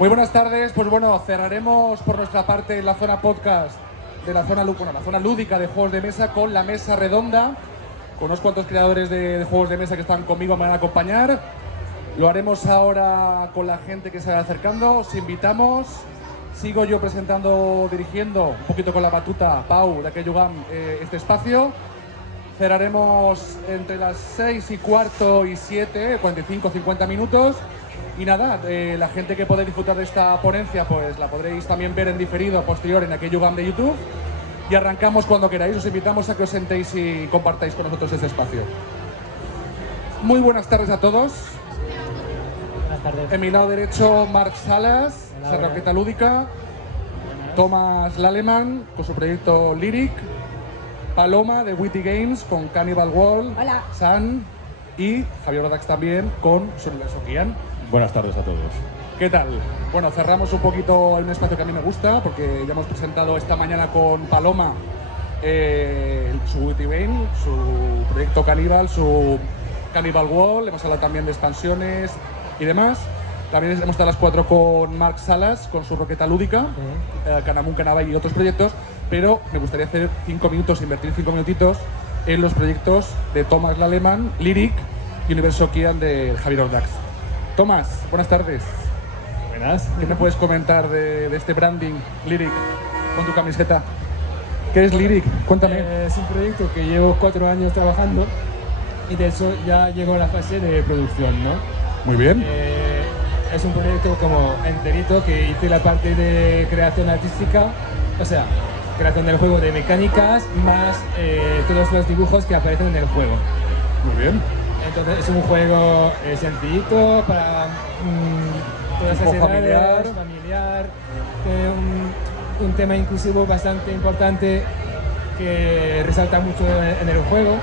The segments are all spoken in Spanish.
Muy buenas tardes. Pues bueno, cerraremos por nuestra parte la zona podcast de la zona lúdica de juegos de mesa con la mesa redonda, con unos cuantos creadores de juegos de mesa que están conmigo, me van a acompañar. Lo haremos ahora con la gente que se va acercando. Os invitamos. Sigo yo presentando, dirigiendo un poquito con la batuta, Pau, de Aquellugam, este espacio. Cerraremos entre las 6:15 y 7, 45-50 minutos. Y nada, la gente que puede disfrutar de esta ponencia, pues la podréis también ver en diferido posterior en Aquellugam de YouTube. Y arrancamos cuando queráis. Os invitamos a que os sentéis y compartáis con nosotros este espacio. Muy buenas tardes a todos. Buenas tardes. En mi lado derecho, Marc Salas, Sarraqueta Lúdica. Tomás Laleman, con su proyecto Lyric. Paloma, de Witty Games, con Cannibal Wall. Hola. San. Y Javier Rodax también, con su universo Kian. Buenas tardes a todos. ¿Qué tal? Bueno, cerramos un poquito en un espacio que a mí me gusta, porque ya hemos presentado esta mañana con Paloma su Witty Game, su proyecto Cannibal, su Cannibal Wall. Hemos hablado también de expansiones y demás. También hemos estado a las 4 con Marc Salas, con su Roqueta Lúdica, Canamun, Canabay y otros proyectos, pero me gustaría hacer 5 minutos, invertir 5 minutitos en los proyectos de Tomás Laleman, Lyric y Universo Kian de Javier Rodax. Tomás, buenas tardes. Buenas. ¿Qué me puedes comentar de este branding Lyric con tu camiseta? ¿Qué es Lyric? Cuéntame. Es un proyecto que llevo 4 años trabajando y de eso ya llegó a la fase de producción, ¿no? Muy bien. Es un proyecto como enterito que hice la parte de creación artística, o sea, creación del juego de mecánicas más todos los dibujos que aparecen en el juego. Muy bien. Entonces es un juego sencillito para todas las edades, familiar, un tema inclusivo bastante importante que resalta mucho en el juego.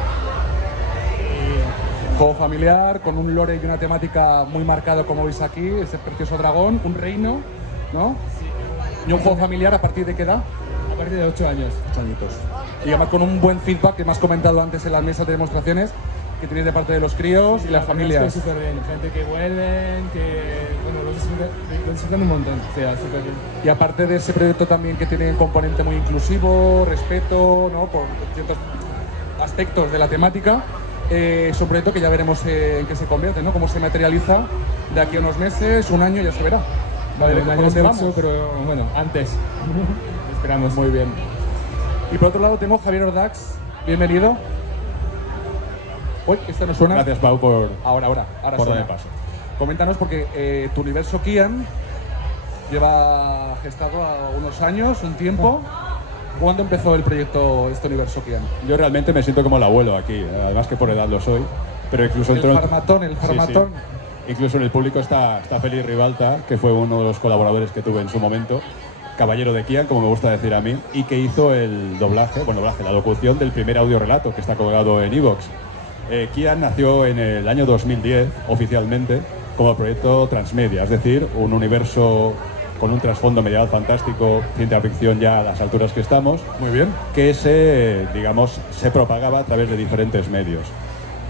Juego familiar, con un lore y una temática muy marcado, como veis aquí, ese precioso dragón, un reino, ¿no? Sí. Y un juego familiar, ¿a partir de qué edad? A partir de 8 años. 8 añitos. Y además con un buen feedback que me has comentado antes en las mesas de demostraciones, que tenéis de parte de los críos y las familias. Súper bien, gente que vuelven, que bueno, lo disfrutan un montón, o sea, súper bien. Y aparte de ese proyecto también que tiene un componente muy inclusivo, respeto, ¿no? Por ciertos aspectos de la temática. Es un proyecto que ya veremos en qué se convierte, ¿no? Cómo se materializa de aquí a unos meses, un año, ya se verá. Vale, ¿Por un año dónde mucho, vamos? pero bueno, antes. Esperamos. Muy bien. Y por otro lado tengo Javier Rodax. Bienvenido. Uy, ¿este no suena? Gracias, Pau, por Ahora por suena. darme paso. Coméntanos, porque tu universo Kian lleva gestado a unos años, un tiempo. ¿Cuándo empezó el proyecto este universo Kian? Yo realmente me siento como el abuelo aquí, además que por edad lo soy, pero incluso El farmatón. Sí, sí. Incluso en el público está Félix Ribalta, que fue uno de los colaboradores que tuve en su momento, caballero de Kian, como me gusta decir a mí, y que hizo el doblaje, la locución del primer audiorelato que está colgado en iVoox. Kian nació en el año 2010, oficialmente, como proyecto transmedia, es decir, un universo con un trasfondo medieval fantástico, ciencia ficción ya a las alturas que estamos. Muy bien. Que se propagaba a través de diferentes medios.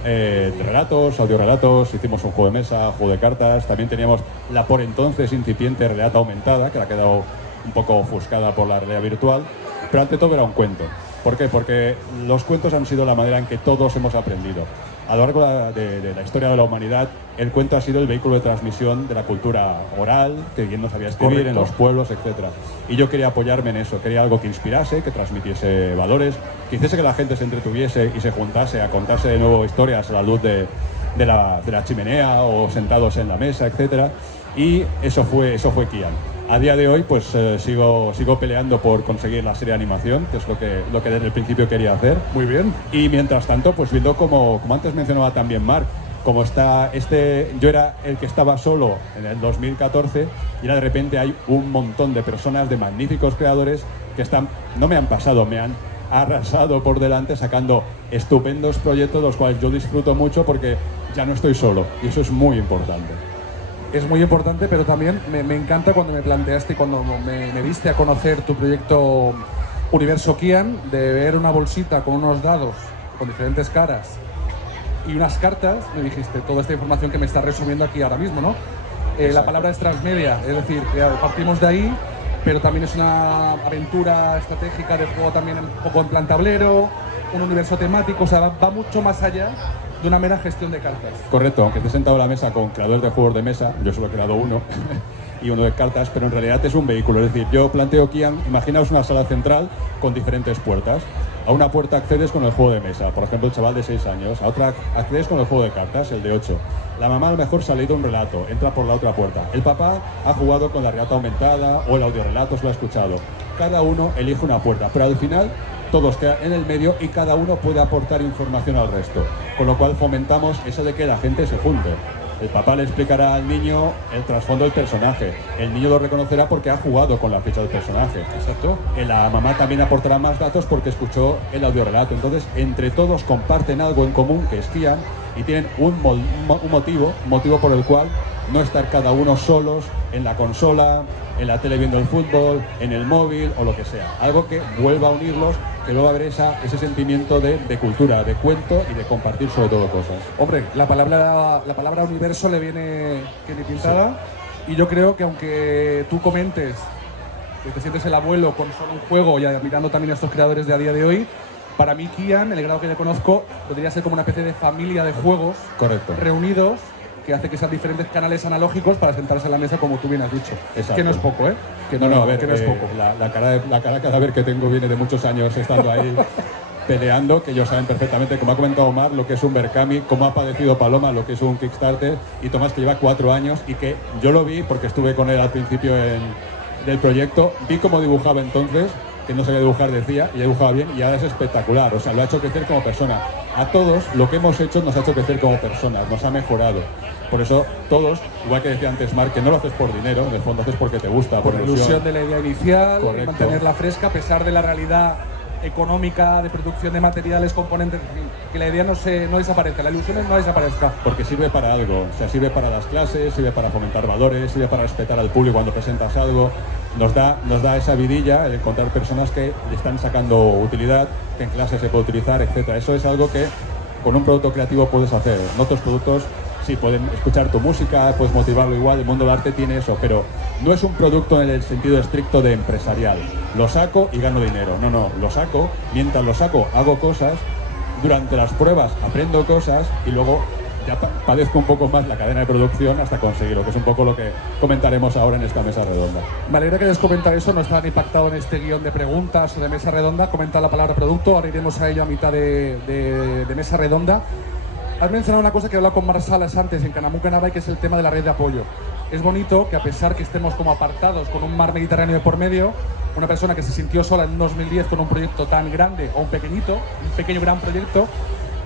Relatos, audiorelatos, hicimos un juego de mesa, juego de cartas, también teníamos la por entonces incipiente realidad aumentada, que ha quedado un poco ofuscada por la realidad virtual, pero ante todo era un cuento. ¿Por qué? Porque los cuentos han sido la manera en que todos hemos aprendido. A lo largo de la historia de la humanidad, el cuento ha sido el vehículo de transmisión de la cultura oral, que quien no sabía escribir, Correcto. en los pueblos, etc. Y yo quería apoyarme en eso, quería algo que inspirase, que transmitiese valores, que hiciese que la gente se entretuviese y se juntase a contarse de nuevo historias a la luz de la chimenea o sentados en la mesa, etc. Y eso fue Kian. A día de hoy, pues sigo peleando por conseguir la serie de animación, que es lo que desde el principio quería hacer. Muy bien. Y mientras tanto, pues viendo como antes mencionaba también Marc, como está yo era el que estaba solo en el 2014 y ahora de repente hay un montón de personas, de magníficos creadores que no me han pasado, me han arrasado por delante sacando estupendos proyectos, los cuales yo disfruto mucho porque ya no estoy solo y eso es muy importante. Es muy importante, pero también me encanta cuando me planteaste y cuando me diste a conocer tu proyecto Universo Kian, de ver una bolsita con unos dados con diferentes caras y unas cartas, me dijiste toda esta información que me estás resumiendo aquí ahora mismo, ¿no? La palabra es transmedia, es decir, que partimos de ahí, pero también es una aventura estratégica de juego también un poco en plan tablero, un universo temático, o sea, va mucho más allá de una mera gestión de cartas. Correcto, aunque esté sentado a la mesa con creadores de juegos de mesa, yo solo he creado uno y uno de cartas, pero en realidad es un vehículo. Es decir, yo planteo Kian, imaginaos una sala central con diferentes puertas. A una puerta accedes con el juego de mesa, por ejemplo el chaval de 6 años, a otra accedes con el juego de cartas, el de 8. La mamá a lo mejor se ha leído un relato, entra por la otra puerta. El papá ha jugado con la realidad aumentada o el audiorelato, se lo ha escuchado. Cada uno elige una puerta, pero al final todos quedan en el medio y cada uno puede aportar información al resto, con lo cual fomentamos eso de que la gente se junte. El papá le explicará al niño el trasfondo del personaje, el niño lo reconocerá porque ha jugado con la ficha del personaje. Exacto. La mamá también aportará más datos porque escuchó el audiorelato. Entonces, entre todos comparten algo en común, que es Kian, y tienen un motivo por el cual no estar cada uno solos en la consola, en la tele viendo el fútbol, en el móvil o lo que sea. Algo que vuelva a unirlos, que luego habrá ese sentimiento de cultura, de cuento y de compartir sobre todo cosas. Hombre, la palabra universo le viene pintada, sí. Y yo creo que aunque tú comentes que te sientes el abuelo con solo un juego y mirando también a estos creadores de a día de hoy, para mí Kian, en el grado que le conozco, podría ser como una especie de familia de juegos. Correcto. Reunidos, que hace que sean diferentes canales analógicos para sentarse en la mesa, como tú bien has dicho. Exacto. Que no es poco, ¿eh? Que no, a ver, que no es poco. La cara cadáver que tengo viene de muchos años estando ahí peleando, que ellos saben perfectamente, como ha comentado Omar, lo que es un Berkami, cómo ha padecido Paloma, lo que es un Kickstarter, y Tomás, que lleva 4 años y que yo lo vi porque estuve con él al principio del proyecto, vi cómo dibujaba entonces, que no sabía dibujar, decía, y dibujaba bien, y ahora es espectacular, o sea, lo ha hecho crecer como persona. A todos, lo que hemos hecho nos ha hecho crecer como personas, nos ha mejorado. Por eso, todos, igual que decía antes Marc, que no lo haces por dinero, en el fondo haces porque te gusta, por ilusión de la idea inicial, mantenerla fresca, a pesar de la realidad económica, de producción de materiales, componentes, que la idea no desaparezca, la ilusión no desaparezca. Porque sirve para algo, o sea, sirve para las clases, sirve para fomentar valores, sirve para respetar al público cuando presentas algo, nos da esa vidilla el encontrar personas que le están sacando utilidad, que en clase se puede utilizar, etcétera. Eso es algo que con un producto creativo puedes hacer. En otros productos sí, pueden escuchar tu música, puedes motivarlo igual, el mundo del arte tiene eso, pero no es un producto en el sentido estricto de empresarial. Lo saco y gano dinero. No, lo saco, mientras lo saco hago cosas, durante las pruebas aprendo cosas y luego ya padezco un poco más la cadena de producción hasta conseguirlo, que es un poco lo que comentaremos ahora en esta mesa redonda. Me alegra que hayas comentado eso, no está ni pactado en este guión de preguntas o de mesa redonda, comenta la palabra producto, ahora iremos a ello a mitad de mesa redonda. Has mencionado una cosa que he hablado con Marc Salas antes en Canamu Canava, que es el tema de la red de apoyo. Es bonito que a pesar que estemos como apartados con un mar Mediterráneo de por medio, una persona que se sintió sola en 2010 con un proyecto tan grande o un pequeño gran proyecto,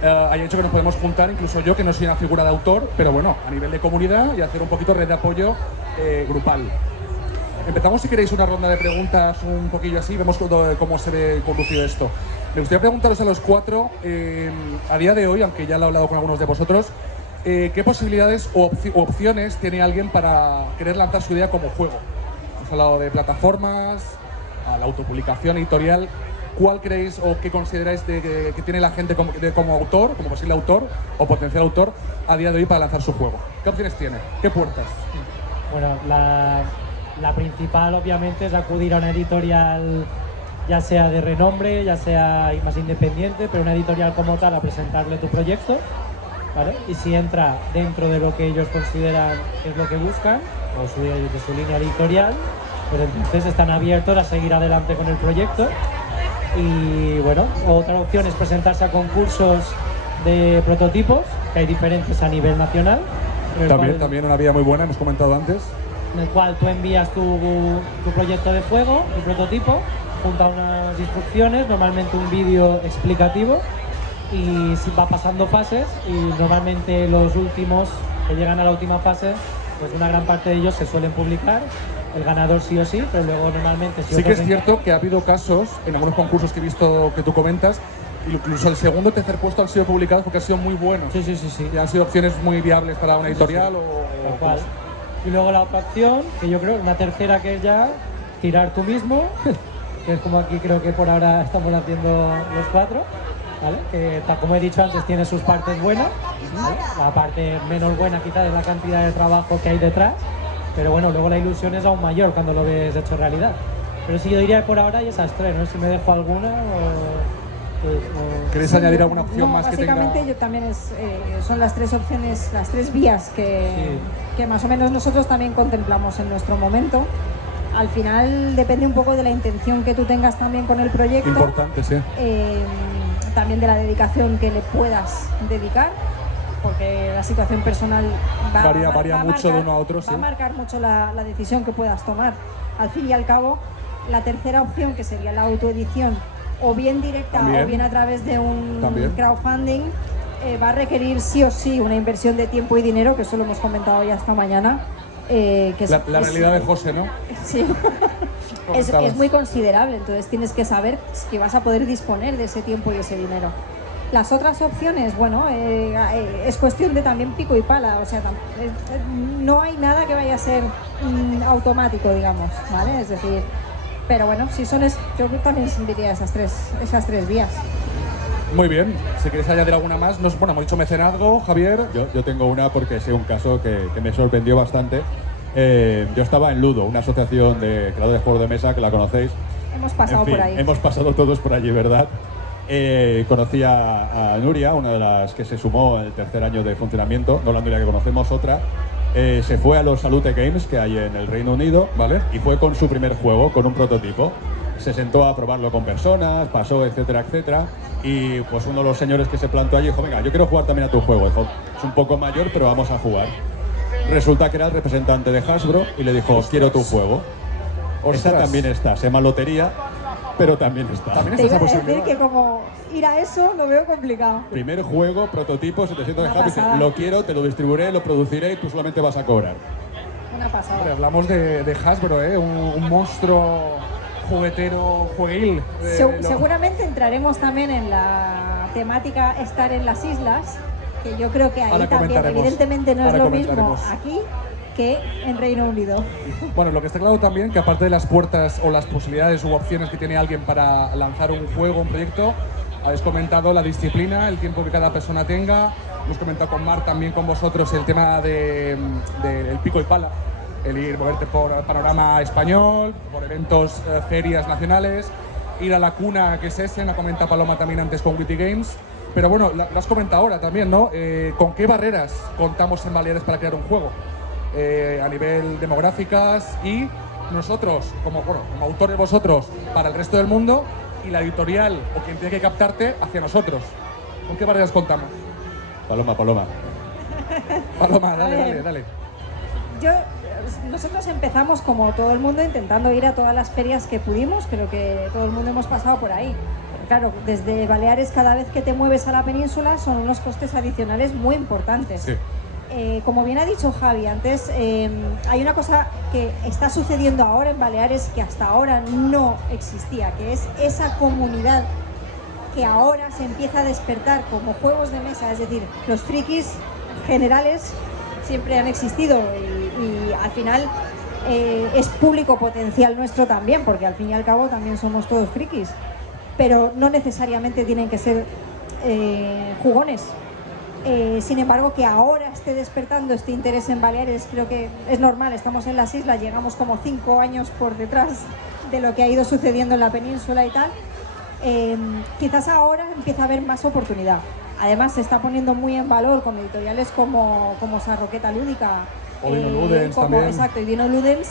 haya hecho que nos podemos juntar, incluso yo que no soy una figura de autor, pero bueno, a nivel de comunidad y hacer un poquito red de apoyo grupal. Empezamos, si queréis, una ronda de preguntas un poquillo así, vemos cómo se ve conducido esto. Me gustaría preguntaros a los 4, a día de hoy, aunque ya lo he hablado con algunos de vosotros, ¿qué posibilidades o opciones tiene alguien para querer lanzar su idea como juego? Hemos hablado de plataformas, a la autopublicación editorial. ¿Cuál creéis o qué consideráis que tiene la gente como autor, como posible autor o potencial autor a día de hoy para lanzar su juego? ¿Qué opciones tiene? ¿Qué puertas? Bueno, la principal obviamente es acudir a una editorial, ya sea de renombre, ya sea más independiente, pero una editorial como tal a presentarle tu proyecto, ¿vale? Y si entra dentro de lo que ellos consideran que es lo que buscan, o de su línea editorial, pues entonces están abiertos a seguir adelante con el proyecto. Y bueno, otra opción es presentarse a concursos de prototipos, que hay diferentes a nivel nacional. También una vía muy buena, hemos comentado antes. En el cual tú envías tu proyecto de juego, tu prototipo, junto a unas instrucciones, normalmente un vídeo explicativo, y va pasando fases, y normalmente los últimos que llegan a la última fase, pues una gran parte de ellos se suelen publicar, el ganador sí o sí, pero luego normalmente... Sí que es cierto que ha habido casos, en algunos concursos que he visto que tú comentas, incluso el segundo y tercer puesto han sido publicados porque han sido muy buenos. Sí. Y han sido opciones muy viables para una editorial Tal cual. Y luego la otra opción, que yo creo, una tercera, que es ya tirar tú mismo, que es como aquí creo que por ahora estamos haciendo los 4, ¿vale? Que como he dicho antes tiene sus partes buenas, ¿vale? La parte menos buena quizás es la cantidad de trabajo que hay detrás, pero bueno, luego la ilusión es aún mayor cuando lo ves hecho realidad. Pero sí, yo diría que por ahora hay esas tres, no sé si me dejo alguna o... ¿Queréis añadir alguna opción No, más que tenga? básicamente yo también son las tres opciones, las tres vías que más o menos nosotros también contemplamos en nuestro momento. Al final depende un poco de la intención que tú tengas también con el proyecto. Importante, sí. También de la dedicación que le puedas dedicar, porque la situación personal varía mucho de uno a otro, va a marcar mucho la decisión que puedas tomar. Al fin y al cabo, la tercera opción, que sería la autoedición, o bien directa también, o bien a través de un también. crowdfunding, va a requerir sí o sí una inversión de tiempo y dinero, que eso lo hemos comentado ya esta mañana. Que la realidad de José, ¿no? Sí. es muy considerable, entonces tienes que saber que vas a poder disponer de ese tiempo y ese dinero. Las otras opciones, bueno, es cuestión de también pico y pala, o sea, no hay nada que vaya a ser automático, digamos, ¿vale? Es decir, pero bueno, si yo también diría esas tres vías. Muy bien, si queréis añadir alguna más, bueno, hemos dicho mecenazgo, Javier. Yo tengo una porque sé un caso que me sorprendió bastante. Yo estaba en Ludo, una asociación de creadores de juegos de mesa que la conocéis. Hemos pasado por ahí. Hemos pasado todos por allí, ¿verdad? Conocí a Nuria, una de las que se sumó en el tercer año de funcionamiento, no la Nuria que conocemos, otra. Se fue a los Salute Games que hay en el Reino Unido, ¿vale? Y fue con su primer juego, con un prototipo. Se sentó a probarlo con personas, pasó, etcétera, etcétera. Y pues uno de los señores que se plantó allí dijo, venga, yo quiero jugar también a tu juego. Dijo, es un poco mayor, pero vamos a jugar. Resulta que era el representante de Hasbro y le dijo, quiero tu juego. Esa también está, se llama lotería, pero también está. También Te está iba esa a decir posibilidad. que como ir a eso lo veo complicado. Primer juego, prototipo, 700 de Una Hasbro, dice, pasada. lo quiero, te lo distribuiré, lo produciré y tú solamente vas a cobrar. Una pasada. Hombre, hablamos de Hasbro, un monstruo juguetero, jueguil. Seguramente entraremos también en la temática estar en las islas, que yo creo que ahí Ahora también comentaremos. evidentemente no es Ahora lo mismo comentaremos. aquí que en Reino Unido. Bueno, lo que está claro también que aparte de las puertas o las posibilidades u opciones que tiene alguien para lanzar un juego, un proyecto, habéis comentado la disciplina, el tiempo que cada persona tenga. Hemos comentado con Marc también con vosotros el tema del pico y pala, el ir, moverte por panorama español, por eventos, ferias nacionales, ir a la cuna que es Essen, ha comentado Paloma también antes con Witty Games. Pero bueno, lo has comentado ahora también, ¿no? ¿Con qué barreras contamos en Baleares para crear un juego? A nivel demográficas y nosotros, como autores vosotros, para el resto del mundo y la editorial o quien tiene que captarte hacia nosotros. ¿Con qué barreras contamos? Paloma. Paloma, dale. Nosotros empezamos como todo el mundo intentando ir a todas las ferias que pudimos, creo que todo el mundo hemos pasado por ahí. Claro, desde Baleares cada vez que te mueves a la península son unos costes adicionales muy importantes. Sí. Como bien ha dicho Javi antes, hay una cosa que está sucediendo ahora en Baleares que hasta ahora no existía, que es esa comunidad que ahora se empieza a despertar como juegos de mesa, es decir, los frikis generales siempre han existido y al final es público potencial nuestro también, porque al fin y al cabo también somos todos frikis, pero no necesariamente tienen que ser jugones. Sin embargo, que ahora esté despertando este interés en Baleares, creo que es normal, estamos en las islas, llegamos como 5 años por detrás de lo que ha ido sucediendo en la península y tal. Quizás ahora empieza a haber más oportunidad. Además se está poniendo muy en valor con editoriales como Sarroqueta Lúdica o Dino Ludens también. Exacto, y Dino Ludens,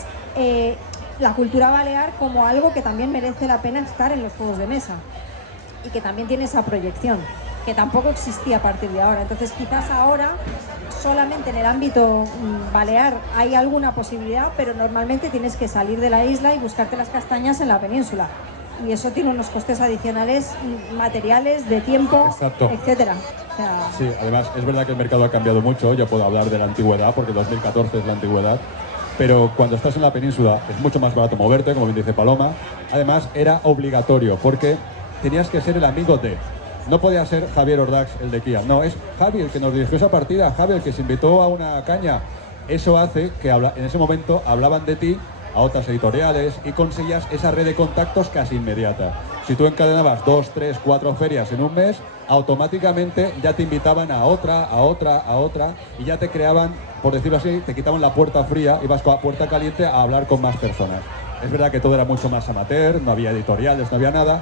la cultura balear como algo que también merece la pena estar en los juegos de mesa y que también tiene esa proyección que tampoco existía a partir de ahora. Entonces quizás ahora solamente en el ámbito balear hay alguna posibilidad, pero normalmente tienes que salir de la isla y buscarte las castañas en la península. Y eso tiene unos costes adicionales materiales, de tiempo, exacto, etcétera. O sea... Sí, además es verdad que el mercado ha cambiado mucho, yo puedo hablar de la antigüedad, porque 2014 es la antigüedad, pero cuando estás en la península es mucho más barato moverte, como bien dice Paloma. Además era obligatorio, porque tenías que ser el amigo de... No podía ser Javier Ordax, el de Kia. No, es Javi el que nos dirigió esa partida, Javi el que se invitó a una caña. Eso hace que en ese momento hablaban de ti a otras editoriales y conseguías esa red de contactos casi inmediata. Si tú encadenabas 2, 3, 4 ferias en un mes, automáticamente ya te invitaban a otra, y ya te creaban, por decirlo así, te quitaban la puerta fría y vas con la puerta caliente a hablar con más personas. Es verdad que todo era mucho más amateur, no había editoriales, no había nada,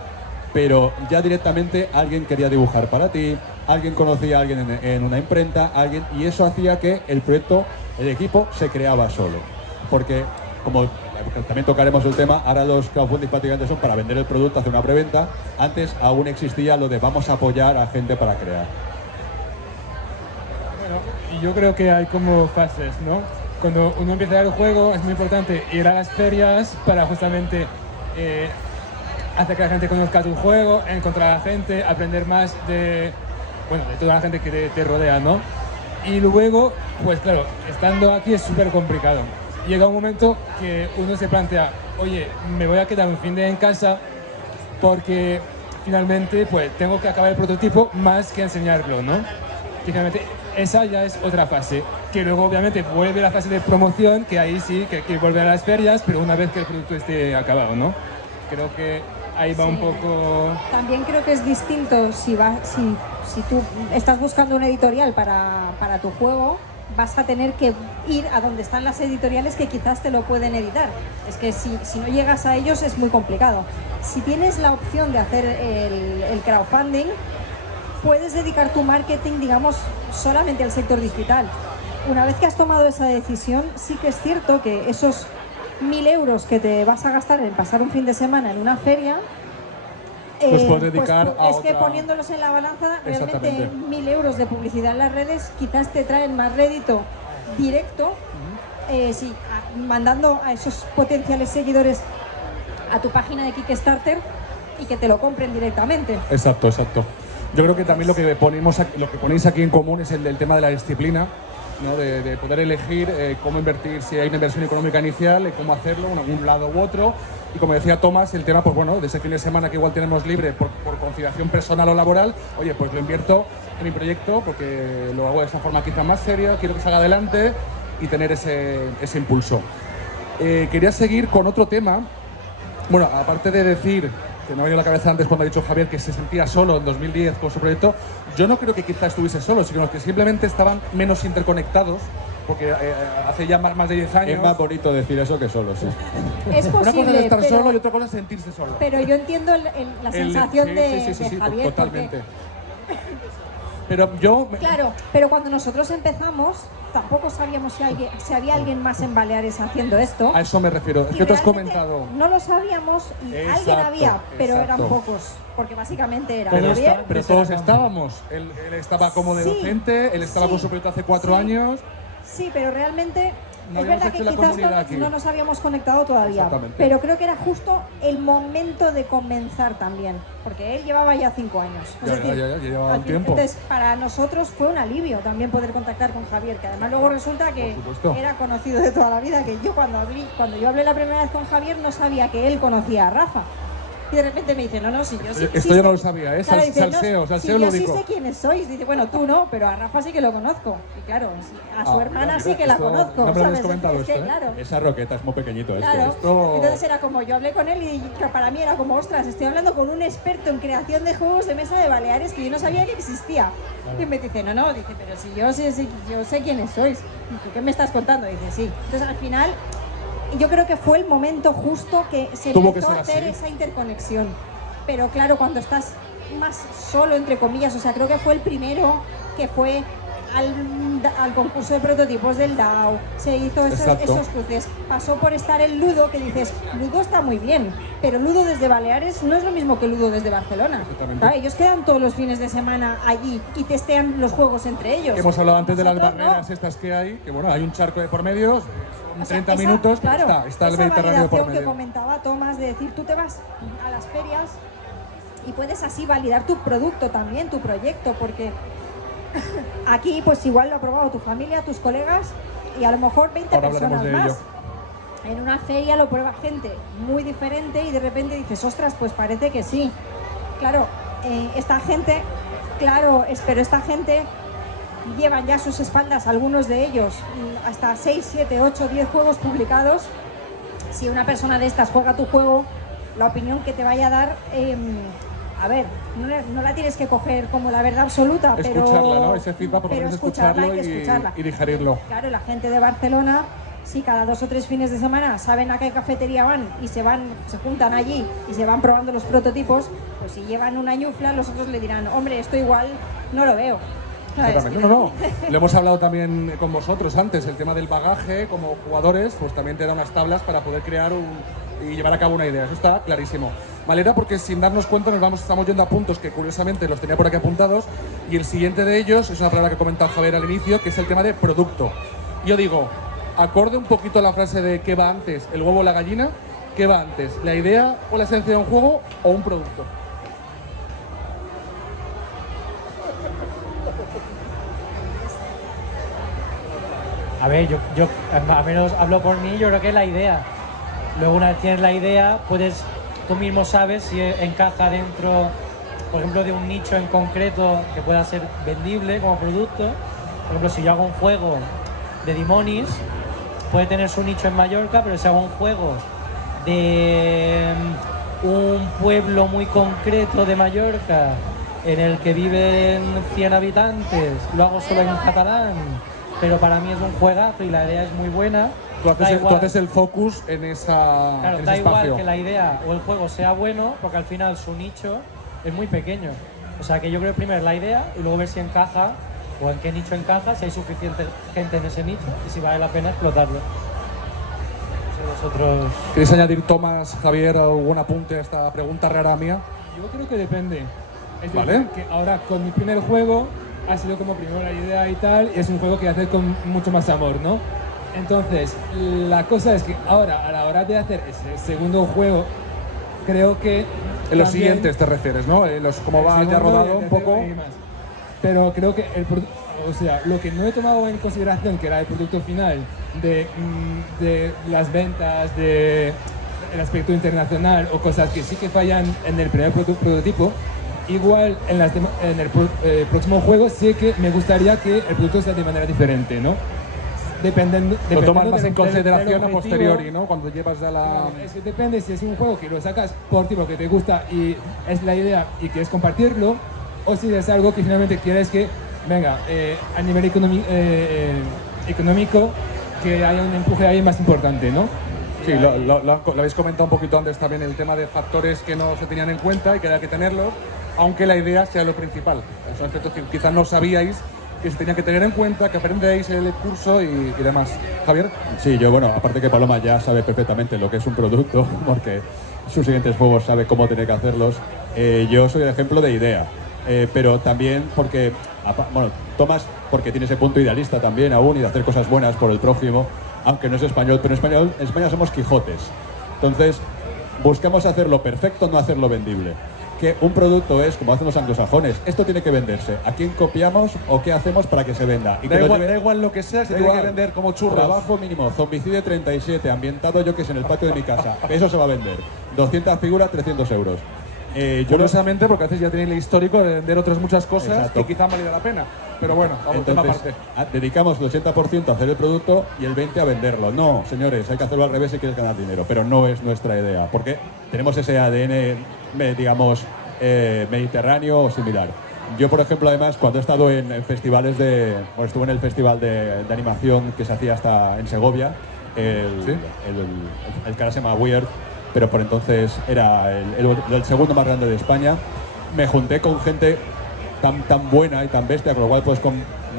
pero ya directamente alguien quería dibujar para ti, alguien conocía a alguien en una imprenta, y eso hacía que el proyecto, el equipo, se creaba solo. Porque, como también tocaremos el tema, ahora los crowdfunding prácticamente son para vender el producto, hacer una preventa. Antes aún existía lo de vamos a apoyar a gente para crear. Bueno, y yo creo que hay como fases, ¿no? Cuando uno empieza a dar el juego es muy importante ir a las ferias para justamente hacer que la gente conozca tu juego, encontrar a la gente, aprender más de toda la gente que te rodea, ¿no? Y luego, pues claro, estando aquí es súper complicado. Llega un momento que uno se plantea, oye, me voy a quedar un fin de en casa porque finalmente pues tengo que acabar el prototipo más que enseñarlo, ¿no? Y finalmente esa ya es otra fase, que luego obviamente vuelve la fase de promoción, que ahí sí, que hay que volver a las ferias, pero una vez que el producto esté acabado, ¿no? Creo que ahí va un poco... También creo que es distinto si tú estás buscando una editorial para tu juego, vas a tener que ir a donde están las editoriales que quizás te lo pueden editar. Es que si no llegas a ellos es muy complicado. Si tienes la opción de hacer el crowdfunding, puedes dedicar tu marketing, digamos, solamente al sector digital. Una vez que has tomado esa decisión, sí que es cierto que esos 1.000 euros que te vas a gastar en pasar un fin de semana en una feria, Los puedes dedicar a es que otra... poniéndolos en la balanza, realmente Exactamente. 1.000 euros de publicidad en las redes quizás te traen más rédito directo, mandando a esos potenciales seguidores a tu página de Kickstarter y que te lo compren directamente. Exacto. Yo creo que también lo que ponéis aquí en común es el del tema de la disciplina, ¿no? De poder elegir cómo invertir, si hay una inversión económica inicial, cómo hacerlo, en algún lado u otro. Y como decía Tomás, el tema, pues bueno, de ese fin de semana que igual tenemos libre por conciliación personal o laboral, oye, pues lo invierto en mi proyecto porque lo hago de esa forma quizá más seria, quiero que salga adelante y tener ese impulso. Quería seguir con otro tema. Bueno, aparte de decir, que me ha venido a la cabeza antes cuando ha dicho Javier que se sentía solo en 2010 con su proyecto, yo no creo que quizá estuviese solo, sino que simplemente estaban menos interconectados, porque hace ya más de 10 años... Es más bonito decir eso que solo, sí. Es Una cosa posible, es estar pero, solo y otra cosa es sentirse solo. pero yo entiendo la sensación Sí, de sí, Javier. totalmente. Porque, Pero yo... claro, pero cuando nosotros empezamos, tampoco sabíamos si había alguien más en Baleares haciendo esto. A eso me refiero. Es Y que tú has realmente comentado... No lo sabíamos y alguien Exacto, había, pero exacto. eran pocos. Porque básicamente era Pero, Javier. pero todos estábamos. Él estaba como de Sí, docente, él estaba sí, con su proyecto hace 4 sí. años. Sí, pero realmente No es habíamos verdad que hecho la quizás comunidad aquí. no nos habíamos conectado todavía, Exactamente. pero creo que era justo el momento de comenzar también, porque él llevaba ya 5 años. Ya llevaba un tiempo. Entonces, para nosotros fue un alivio también poder contactar con Javier, que además luego resulta que Por supuesto. era conocido de toda la vida, que yo cuando yo hablé la primera vez con Javier no sabía que él conocía a Rafa. Y de repente me dice, no, si yo sí. Esto yo no lo sabía, ¿eh? Claro, dice, Salseo si lo yo sí digo. sé quiénes sois. Dice, bueno, tú no, pero a Rafa sí que lo conozco. Y claro, a su hermana mira, sí que la esto conozco. no me lo habías ¿sabes? comentado Es que, esto, ¿eh? claro. Esa roqueta es muy pequeñito. Claro, esto- entonces era como, yo hablé con él y que para mí era como, ostras, estoy hablando con un experto en creación de juegos de mesa de Baleares que yo no sabía que existía. Y me dice, no, dice, pero si yo sé quiénes sois. ¿Y tú qué me estás contando? Dice, sí. Entonces al final, yo creo que fue el momento justo que se Tuvo que empezó a ser hacer así. esa interconexión. Pero claro, cuando estás más solo, entre comillas, o sea, creo que fue el primero que fue al concurso de prototipos del DAO, se hizo Exacto. esos cruces, pasó por estar el Ludo, que dices, Ludo está muy bien, pero Ludo desde Baleares no es lo mismo que Ludo desde Barcelona. Exactamente. Claro, ellos quedan todos los fines de semana allí y testean los juegos entre ellos. Hemos hablado antes de las Nosotros no. barreras estas que hay, que bueno, hay un charco de por medio, son O sea, 30 esa- minutos, pero claro, está el esa Mediterráneo de por validación que medio. comentaba Tomás, de decir, tú te vas a las ferias y puedes así validar tu producto también, tu proyecto, porque aquí pues igual lo ha probado tu familia, tus colegas y a lo mejor 20 Ahora hablaremos personas de más. En una feria lo prueba gente muy diferente y de repente dices, ostras, pues parece que sí. Claro, esta gente, pero esta gente llevan ya a sus espaldas, algunos de ellos, hasta 6, 7, 8, 10 juegos publicados. Si una persona de estas juega tu juego, la opinión que te vaya a dar a ver, no la tienes que coger como la verdad absoluta, pero... Escucharla, ¿no? Ese feedback, por lo menos escucharlo hay que escucharla. y digerirlo. Claro, la gente de Barcelona, si cada 2 o 3 fines de semana saben a qué cafetería van y se juntan allí y se van probando los prototipos, pues si llevan una ñufla, los otros le dirán, hombre, esto igual no lo veo. Exactamente. No. Lo hemos hablado también con vosotros antes, el tema del bagaje como jugadores, pues también te da unas tablas para poder crear y llevar a cabo una idea. Eso está clarísimo. Malera, porque sin darnos cuenta estamos yendo a puntos que curiosamente los tenía por aquí apuntados, y el siguiente de ellos es una palabra que comentaba Javier al inicio, que es el tema de producto. Yo digo, acorde un poquito a la frase de ¿qué va antes, el huevo o la gallina? ¿Qué va antes, la idea o la esencia de un juego o un producto? A ver, yo al menos hablo por mí, yo creo que es la idea. Luego una vez tienes la idea, tú mismo sabes si encaja dentro, por ejemplo, de un nicho en concreto que pueda ser vendible como producto. Por ejemplo, si yo hago un juego de Demonis, puede tener su nicho en Mallorca, pero si hago un juego de un pueblo muy concreto de Mallorca en el que viven 100 habitantes, lo hago solo en catalán, pero para mí es un juegazo y la idea es muy buena. Tú haces el focus en esa Claro, en da ese igual espacio. que la idea o el juego sea bueno, porque al final su nicho es muy pequeño. O sea que yo creo primero la idea y luego ver si encaja o en qué nicho encaja, si hay suficiente gente en ese nicho y si vale la pena explotarlo. No sé, vosotros... ¿Queréis añadir, Tomás, Javier, algún apunte a esta pregunta rara mía? Yo creo que depende. Es Vale. decir, que ahora con mi primer juego ha sido como primero la idea y tal, y es un juego que hacer con mucho más amor, ¿no? Entonces, la cosa es que ahora, a la hora de hacer ese segundo juego, creo que... En los también- siguientes te refieres, ¿no? Como va ya segundo rodado y un tercero poco. y más. Pero creo que lo que no he tomado en consideración, que era el producto final, de las ventas, de el aspecto internacional o cosas que sí que fallan en el primer prototipo, igual en el próximo juego sí que me gustaría que el producto sea de manera diferente, ¿no? Lo tomas más en del consideración a objetivo. posteriori, ¿no? Cuando llevas ya la... Claro, es que depende si es un juego que lo sacas por ti porque te gusta y es la idea y quieres compartirlo, o si es algo que finalmente quieres que, venga, a nivel económico, que haya un empuje ahí más importante, ¿no? Sí, lo habéis comentado un poquito antes también, el tema de factores que no se tenían en cuenta y que había que tenerlos, aunque la idea sea lo principal. Eso es cierto que quizás no sabíais que se tenía que tener en cuenta, que aprendéis el curso y demás. Javier. Sí, yo, bueno, aparte que Paloma ya sabe perfectamente lo que es un producto, porque sus siguientes juegos sabe cómo tiene que hacerlos, yo soy el ejemplo de idea, pero también porque, bueno, Tomás, porque tiene ese punto idealista también aún y de hacer cosas buenas por el prójimo, aunque no es español, pero en España somos Quijotes. Entonces, buscamos hacerlo perfecto, no hacerlo vendible. Que un producto es, como hacen los anglosajones, esto tiene que venderse. ¿A quién copiamos o qué hacemos para que se venda? Y Da que lo igual, lleve- da igual lo que sea, se Da tiene igual. que vender como churros. Trabajo mínimo, Zombicide 37, ambientado yo que sé en el patio de mi casa. Eso se va a vender. 200 figuras, 300 euros. Curiosamente, porque a veces ya tenéis el histórico de vender otras muchas cosas Exacto. que quizás valga la pena. Pero bueno, vamos, tema Entonces, aparte. dedicamos el 80% a hacer el producto y el 20% a venderlo. No, señores, hay que hacerlo al revés si quieres ganar dinero, pero no es nuestra idea, porque tenemos ese ADN, digamos, mediterráneo o similar. Yo, por ejemplo, además, cuando he estado en festivales estuve en el festival de animación que se hacía hasta en Segovia, ¿Sí? el que ahora se llama Weird, pero por entonces era el segundo más grande de España. Me junté con gente tan buena y tan bestia, con lo cual, pues,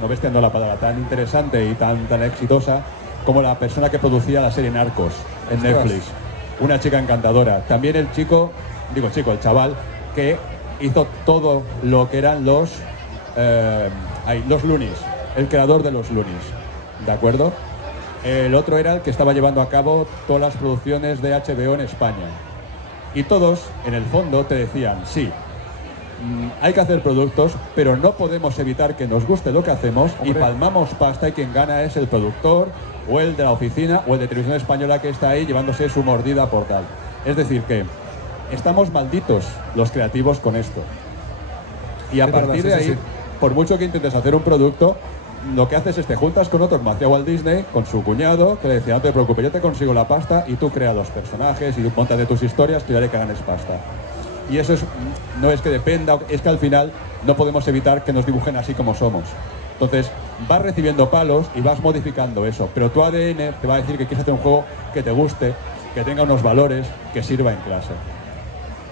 no bestia no es la palabra, tan interesante y tan exitosa como la persona que producía la serie Narcos en Ostras. Netflix. Una chica encantadora. También el chaval, que hizo todo lo que eran los Loonies, el creador de los Loonies, ¿de acuerdo? El otro era el que estaba llevando a cabo todas las producciones de HBO en España. Y todos, en el fondo, te decían, sí, hay que hacer productos, pero no podemos evitar que nos guste lo que hacemos y Hombre. palmamos pasta y quien gana es el productor o el de la oficina o el de Televisión Española que está ahí llevándose su mordida por tal. Es decir, que estamos malditos los creativos con esto. Y a Es verdad, partir sí, de sí, ahí, sí. por mucho que intentes hacer un producto, lo que haces es te juntas con otro, como hacía Walt Disney, con su cuñado, que le decía, no te preocupes, yo te consigo la pasta y tú crea los personajes y montas de tus historias que ya haré que ganes pasta. Y eso no es que dependa, es que al final no podemos evitar que nos dibujen así como somos. Entonces, vas recibiendo palos y vas modificando eso, pero tu ADN te va a decir que quieres hacer un juego que te guste, que tenga unos valores, que sirva en clase.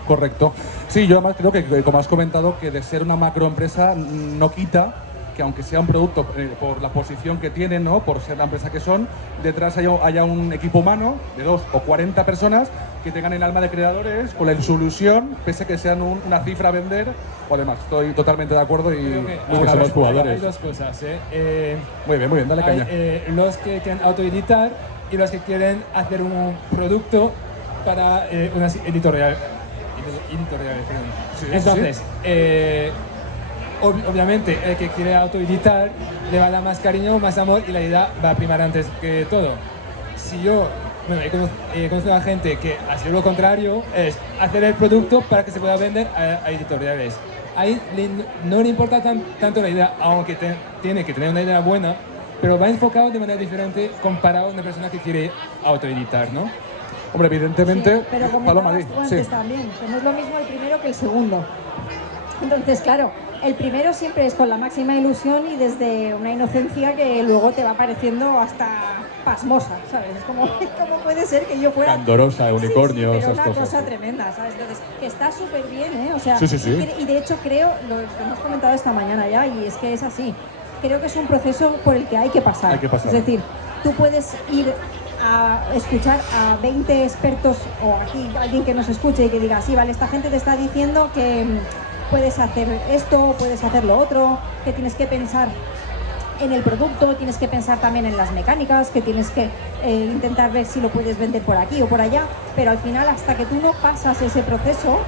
Correcto. Sí, yo además creo que, como has comentado, que de ser una macroempresa no quita que aunque sea un producto por la posición que tienen, ¿no? Por ser la empresa que son, detrás haya un equipo humano de 2 o 40 personas que tengan el alma de creadores, con la ilusión, pese a que sean una cifra a vender o demás. Estoy totalmente de acuerdo y muy bien, los jugadores. Hay dos cosas, ¿eh? Muy bien, dale caña. Los que quieren autoeditar y los que quieren hacer un producto para una editorial. Sí, Entonces, obviamente el que quiere autoeditar le va a dar más cariño, más amor y la idea va a primar antes que todo. Si yo, he conocido a gente que hace lo contrario, es hacer el producto para que se pueda vender a editoriales. Ahí no le importa tanto la idea, aunque tiene que tener una idea buena, pero va enfocado de manera diferente comparado a una persona que quiere autoeditar, ¿no? Hombre, evidentemente, Sí, pero como Paloma, tú antes también, que no es lo mismo el primero que el segundo. Entonces, claro, el primero siempre es con la máxima ilusión y desde una inocencia que luego te va pareciendo hasta pasmosa, ¿sabes? Es como, ¿cómo puede ser que yo fuera... Candorosa, unicornios, sí, pero esas una cosas. cosa tremenda, ¿sabes? Entonces, que está súper bien, ¿eh? O sea, Sí. Y de hecho creo, lo hemos comentado esta mañana ya, y es que es así. Creo que es un proceso por el que hay que pasar. Hay que pasar. Es decir, tú puedes ir a escuchar a 20 expertos o aquí alguien que nos escuche y que diga, sí, vale, esta gente te está diciendo que puedes hacer esto, puedes hacer lo otro, que tienes que pensar en el producto, tienes que pensar también en las mecánicas, que tienes que intentar ver si lo puedes vender por aquí o por allá, pero al final hasta que tú no pasas ese proceso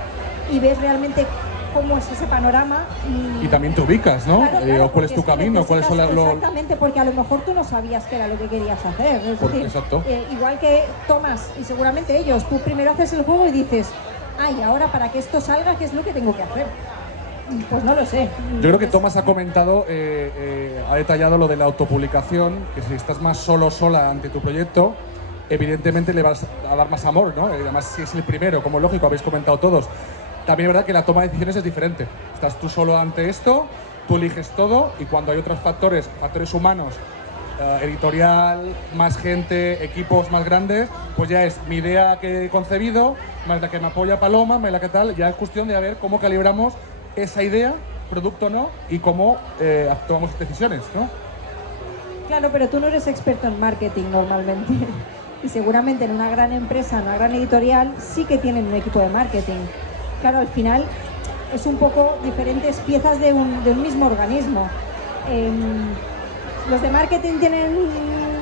y ves realmente cómo es ese panorama Y también te ubicas, ¿no? Claro, o cuál es tu porque camino, cuáles son exactamente, porque a lo mejor tú no sabías qué era lo que querías hacer. Es decir, exacto. Igual que Tomás y seguramente ellos, tú primero haces el juego y dices, ay, ahora para que esto salga, ¿qué es lo que tengo que hacer? Pues no lo sé. Yo creo que Tomás ha comentado, ha detallado lo de la autopublicación, que si estás más sola ante tu proyecto, evidentemente le vas a dar más amor, ¿no? Además, si es el primero, como lógico, habéis comentado todos. También es verdad que la toma de decisiones es diferente. Estás tú solo ante esto, tú eliges todo y cuando hay otros factores humanos, editorial, más gente, equipos más grandes, pues ya es mi idea que he concebido, más la que me apoya Paloma, más la que tal, ya es cuestión de ver cómo calibramos esa idea, producto o no, y cómo tomamos decisiones, ¿no? Claro, pero tú no eres experto en marketing normalmente. Y seguramente en una gran empresa, en una gran editorial, sí que tienen un equipo de marketing. Claro, al final es un poco diferentes piezas de un mismo organismo. ¿Los de marketing tienen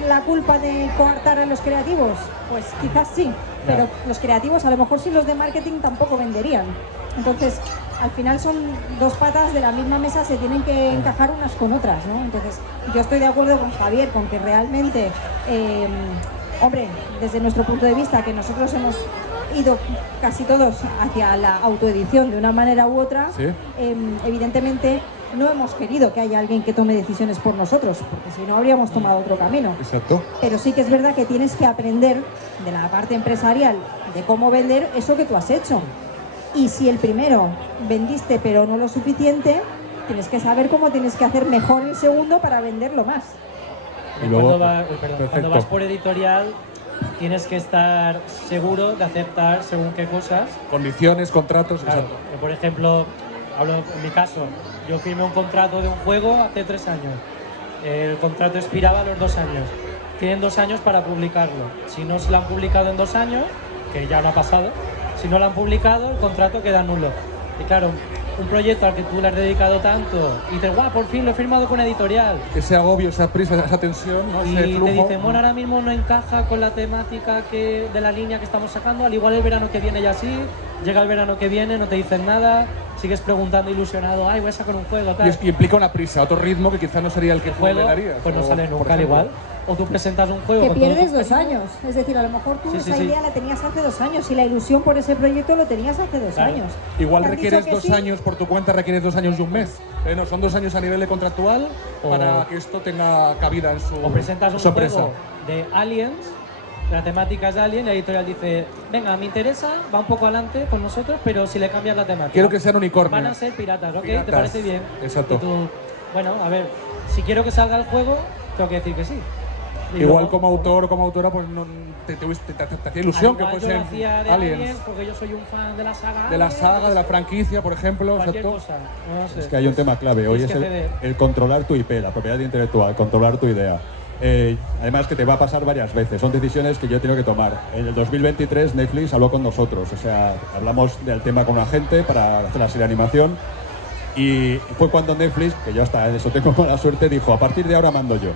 la culpa de coartar a los creativos? Pues quizás sí, pero los creativos a lo mejor sin los de marketing tampoco venderían. Entonces, al final son dos patas de la misma mesa, se tienen que encajar unas con otras, ¿no? Entonces, yo estoy de acuerdo con Javier, con que realmente, hombre, desde nuestro punto de vista, que nosotros hemos ido casi todos hacia la autoedición de una manera u otra, Sí. Evidentemente no hemos querido que haya alguien que tome decisiones por nosotros, porque si no habríamos tomado otro camino. Exacto. Pero sí que es verdad que tienes que aprender de la parte empresarial de cómo vender eso que tú has hecho. Y si el primero vendiste pero no lo suficiente, tienes que saber cómo tienes que hacer mejor el segundo para venderlo más. Y luego, Cuando vas por editorial tienes que estar seguro de aceptar según qué cosas. Condiciones, contratos, Claro, exacto. yo, por ejemplo, hablo en mi caso, yo firmé un contrato de un juego hace 3 años. El contrato expiraba a los 2 años. Tienen 2 años para publicarlo. Si no se lo han publicado en 2 años, que ya no ha pasado, si no lo han publicado, el contrato queda nulo. Y claro, un proyecto al que tú le has dedicado tanto y dices, guau, por fin lo he firmado con editorial. Ese agobio, esa prisa, esa tensión, ¿no? Y Ese flujo. te dicen, bueno, ahora mismo no encaja con la temática de la línea que estamos sacando, al igual el verano que viene ya sí, llega el verano que viene, no te dicen nada, sigues preguntando ilusionado, ay, voy a sacar un juego, tal. Y implica una prisa, otro ritmo que quizás no sería el que El tú juego, le darías. pues no o, sale por nunca al ejemplo. igual. O tú presentas un juego Que con todo pierdes tu 2 cariño. años. Es decir, a lo mejor tú Sí, esa sí. idea la tenías hace 2 años y la ilusión por ese proyecto lo tenías hace 2 Claro. años. Igual Te han requieres dicho que 2 sí. años por tu cuenta, requieres 2 años y un mes. No, son 2 años a nivel de contractual O- para que esto tenga cabida en su, O presentas un su empresa. juego de Aliens la temática es Alien, la editorial dice, venga, me interesa, va un poco adelante con nosotros, pero si le cambias la temática. Quiero que sean unicornios. Van a ser piratas, ¿ok? Piratas. ¿Te parece bien? Exacto. Y tú, bueno, a ver, si quiero que salga el juego, tengo que decir que sí. Y Igual luego, como autor o como autora, pues no, te hacía ilusión que igual fuese yo lo hacía de Aliens. Aliens, porque yo soy un fan de la saga. De la Aliens, saga, de la franquicia, por ejemplo. cualquier Exacto. cosa. No sé. Es que hay un tema clave hoy, Tienes es que ceder. el controlar tu IP, la propiedad intelectual, controlar tu idea. Además que te va a pasar varias veces, son decisiones que yo tengo que tomar. En el 2023 Netflix habló con nosotros, o sea, hablamos del tema con un agente para hacer la serie de animación y fue cuando Netflix, que yo hasta en eso tengo mala suerte, dijo, a partir de ahora mando yo.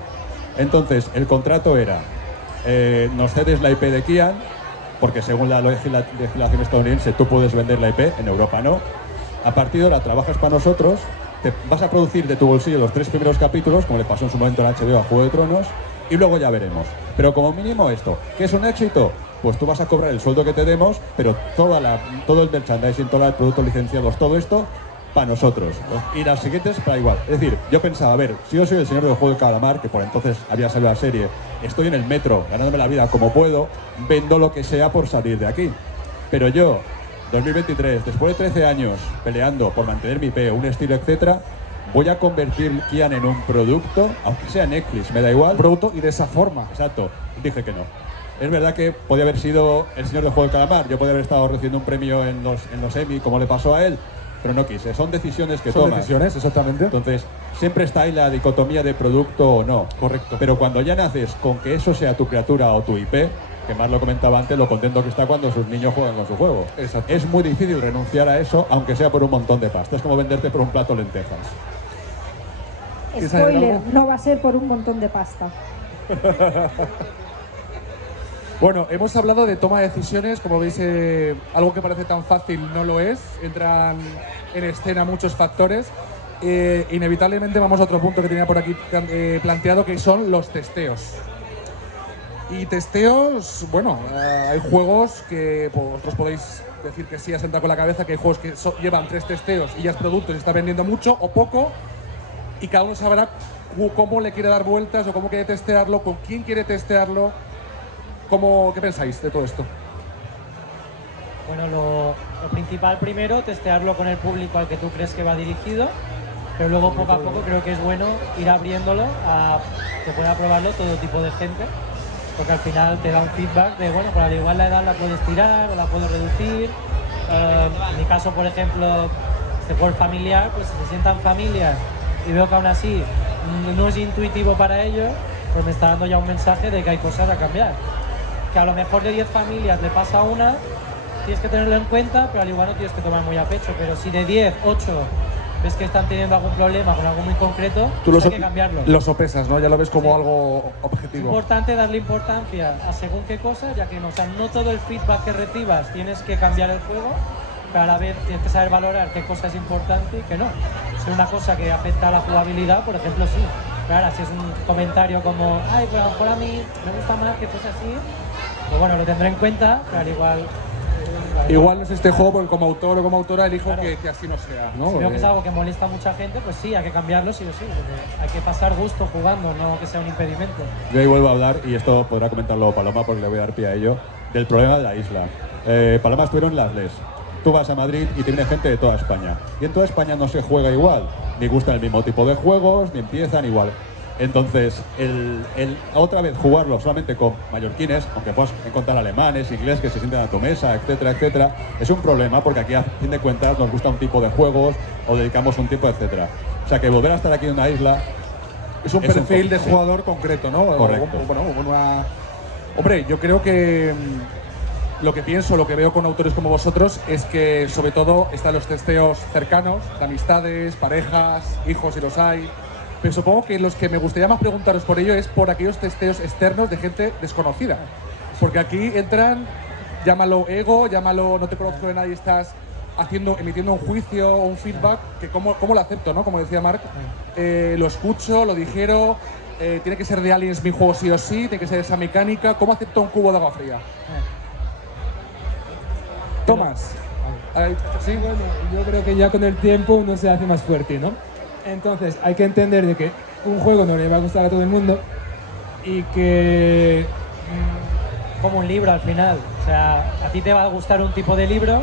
Entonces, el contrato era, nos cedes la IP de Kian, porque según la legislación estadounidense tú puedes vender la IP, en Europa no. A partir de ahora trabajas para nosotros, te vas a producir de tu bolsillo los 3 primeros capítulos, como le pasó en su momento en HBO a Juego de Tronos, y luego ya veremos. Pero como mínimo esto, ¿qué es un éxito? Pues tú vas a cobrar el sueldo que te demos, pero todo el merchandising, todos los productos licenciados, todo esto, para nosotros. Y las siguientes para igual. Es decir, yo pensaba, a ver, si yo soy el señor del juego de calamar, que por entonces había salido la serie, estoy en el metro ganándome la vida como puedo, vendo lo que sea por salir de aquí. Pero yo, 2023, después de 13 años peleando por mantener mi IP, un estilo, etcétera, voy a convertir Kian en un producto, aunque sea Netflix, me da igual. Un producto y de esa forma. Exacto, dije que no. Es verdad que podía haber sido el señor del juego de calamar, yo podía haber estado recibiendo un premio en los Emmy, como le pasó a él, pero no quise. Son decisiones que Son tomas. decisiones, exactamente. Entonces, siempre está ahí la dicotomía de producto o no. Correcto. Pero cuando ya naces con que eso sea tu criatura o tu IP, que más lo comentaba antes, lo contento que está cuando sus niños juegan con su juego. Exacto. Es muy difícil renunciar a eso, aunque sea por un montón de pasta. Es como venderte por un plato de lentejas. ¿Quieres añadir Spoiler, algo? no va a ser por un montón de pasta. Bueno, hemos hablado de toma de decisiones, como veis, algo que parece tan fácil no lo es, entran en escena muchos factores. Inevitablemente vamos a otro punto que tenía por aquí planteado, que son los testeos. Y testeos, bueno, hay juegos que vosotros podéis decir que sí, asentar con la cabeza, que hay juegos que llevan 3 testeos y ya es producto y se está vendiendo mucho o poco, y cada uno sabrá cómo le quiere dar vueltas o cómo quiere testearlo, con quién quiere testearlo. ¿Qué pensáis de todo esto? Bueno, lo principal primero, testearlo con el público al que tú crees que va dirigido, pero luego poco a poco creo que es bueno ir abriéndolo a que pueda probarlo todo tipo de gente, porque al final te da un feedback de, bueno, pues al igual la edad la puedes tirar o la puedo reducir. En mi caso, por ejemplo, este juego familiar, pues si se sientan familias y veo que aún así no es intuitivo para ellos, pues me está dando ya un mensaje de que hay cosas a cambiar. Que a lo mejor de 10 familias le pasa una, tienes que tenerlo en cuenta, pero al igual no tienes que tomar muy a pecho. Pero si de 10, 8 ves que están teniendo algún problema con algo muy concreto, pues hay que cambiarlo. Lo sopesas, ¿no? Ya lo ves como Sí. algo Es objetivo. importante darle importancia a según qué cosa, ya que no, o sea, no todo el feedback que recibas tienes que cambiar el juego, pero a la vez tienes que saber valorar qué cosa es importante y qué no. Si es una cosa que afecta a la jugabilidad, por ejemplo, sí. Claro, si es un comentario como, ay, pues a lo mejor a mí me gusta más que fuese así, pues bueno, lo tendré en cuenta, pero al igual... Igual no es este juego, porque como autor o como autora elijo Claro. que así no sea, ¿no? Si veo que es algo que molesta a mucha gente, pues sí, hay que cambiarlo sí o sí, porque hay que pasar gusto jugando, no que sea un impedimento. Yo ahí vuelvo a hablar, y esto podrá comentarlo Paloma porque le voy a dar pie a ello, del problema de la isla. Paloma estuvieron en las LES. Tú vas a Madrid y te viene gente de toda España. Y en toda España no se juega igual, ni gustan el mismo tipo de juegos, ni empiezan igual. Entonces, otra vez jugarlo solamente con mallorquines, aunque puedas encontrar alemanes, ingleses que se sienten a tu mesa, etcétera, etcétera, es un problema porque aquí a fin de cuentas nos gusta un tipo de juegos o dedicamos un tipo, etcétera. O sea que volver a estar aquí en una isla Es un Es un perfil de sí. jugador concreto, ¿no? Correcto. Bueno, Hombre, yo creo que lo que pienso, lo que veo con autores como vosotros es que sobre todo están los testeos cercanos, de amistades, parejas, hijos si los hay. Pero supongo que los que me gustaría más preguntaros por ello es por aquellos testeos externos de gente desconocida. Porque aquí entran, llámalo ego, llámalo no te conozco de nadie, estás emitiendo un juicio o un feedback que cómo lo acepto, ¿no? Como decía Marc, lo escucho, lo digiero, tiene que ser de Aliens mi juego sí o sí, tiene que ser esa mecánica. ¿Cómo acepto un cubo de agua fría? Tomás. Sí, bueno, yo creo que ya con el tiempo uno se hace más fuerte, ¿no? Entonces hay que entender de que un juego no le va a gustar a todo el mundo y que como un libro al final. O sea, a ti te va a gustar un tipo de libro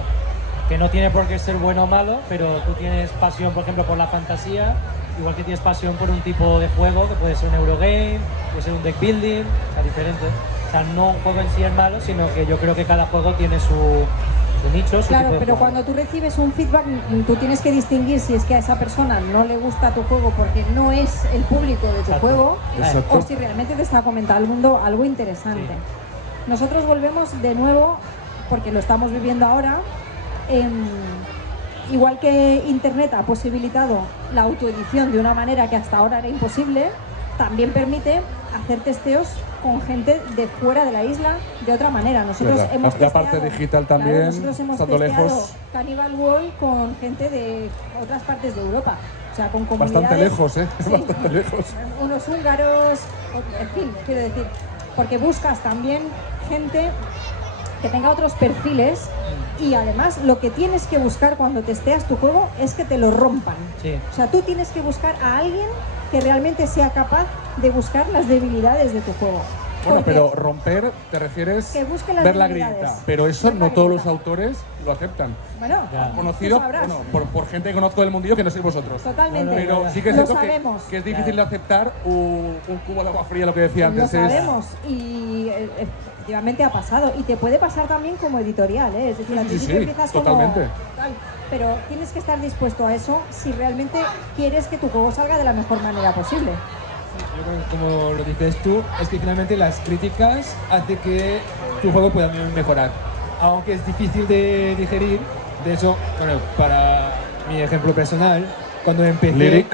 que no tiene por qué ser bueno o malo, pero tú tienes pasión, por ejemplo, por la fantasía, igual que tienes pasión por un tipo de juego, que puede ser un Eurogame, puede ser un deck building, o sea, diferente. O sea, no un juego en sí es malo, sino que yo creo que cada juego tiene su nicho, su Claro, tipo de pero juego. cuando tú recibes un feedback, tú tienes que distinguir si es que a esa persona no le gusta tu juego porque no es el público de tu Exacto. juego, Exacto. o si realmente te está comentando algo interesante. Sí. Nosotros volvemos de nuevo, porque lo estamos viviendo ahora, igual que Internet ha posibilitado la autoedición de una manera que hasta ahora era imposible, también permite hacer testeos con gente de fuera de la isla de otra manera. Nosotros Verdad. hemos La parte testeado, digital también, nosotros hemos estando testeado lejos. Cannibal World con gente de otras partes de Europa, o sea, con comunidades... Bastante lejos, ¿eh? Sí, Bastante lejos. unos húngaros, en fin, quiero decir, porque buscas también gente que tenga otros perfiles y además lo que tienes que buscar cuando testeas tu juego es que te lo rompan. Sí. O sea, tú tienes que buscar a alguien que realmente sea capaz de buscar las debilidades de tu juego. Bueno, Porque pero romper, te refieres Que busque las ver la debilidades. grieta. Pero eso Ver la no todos los grieta. autores lo aceptan. Bueno, Ya. tú Conocido, sabrás. bueno, por gente que conozco del mundillo que no sois vosotros. Totalmente. Pero sí que es Lo cierto sabemos. que es difícil de aceptar un cubo de agua fría, lo que decía Lo antes. es- sabemos y efectivamente ha pasado y te puede pasar también como editorial, ¿eh? Es decir, al Sí, principio sí, empiezas totalmente. como tal, pero tienes que estar dispuesto a eso si realmente quieres que tu juego salga de la mejor manera posible. Yo creo que como lo dices tú, es que finalmente las críticas hacen que tu juego pueda mejorar. Aunque es difícil de digerir, de hecho, bueno, para mi ejemplo personal, cuando empecé Lyric.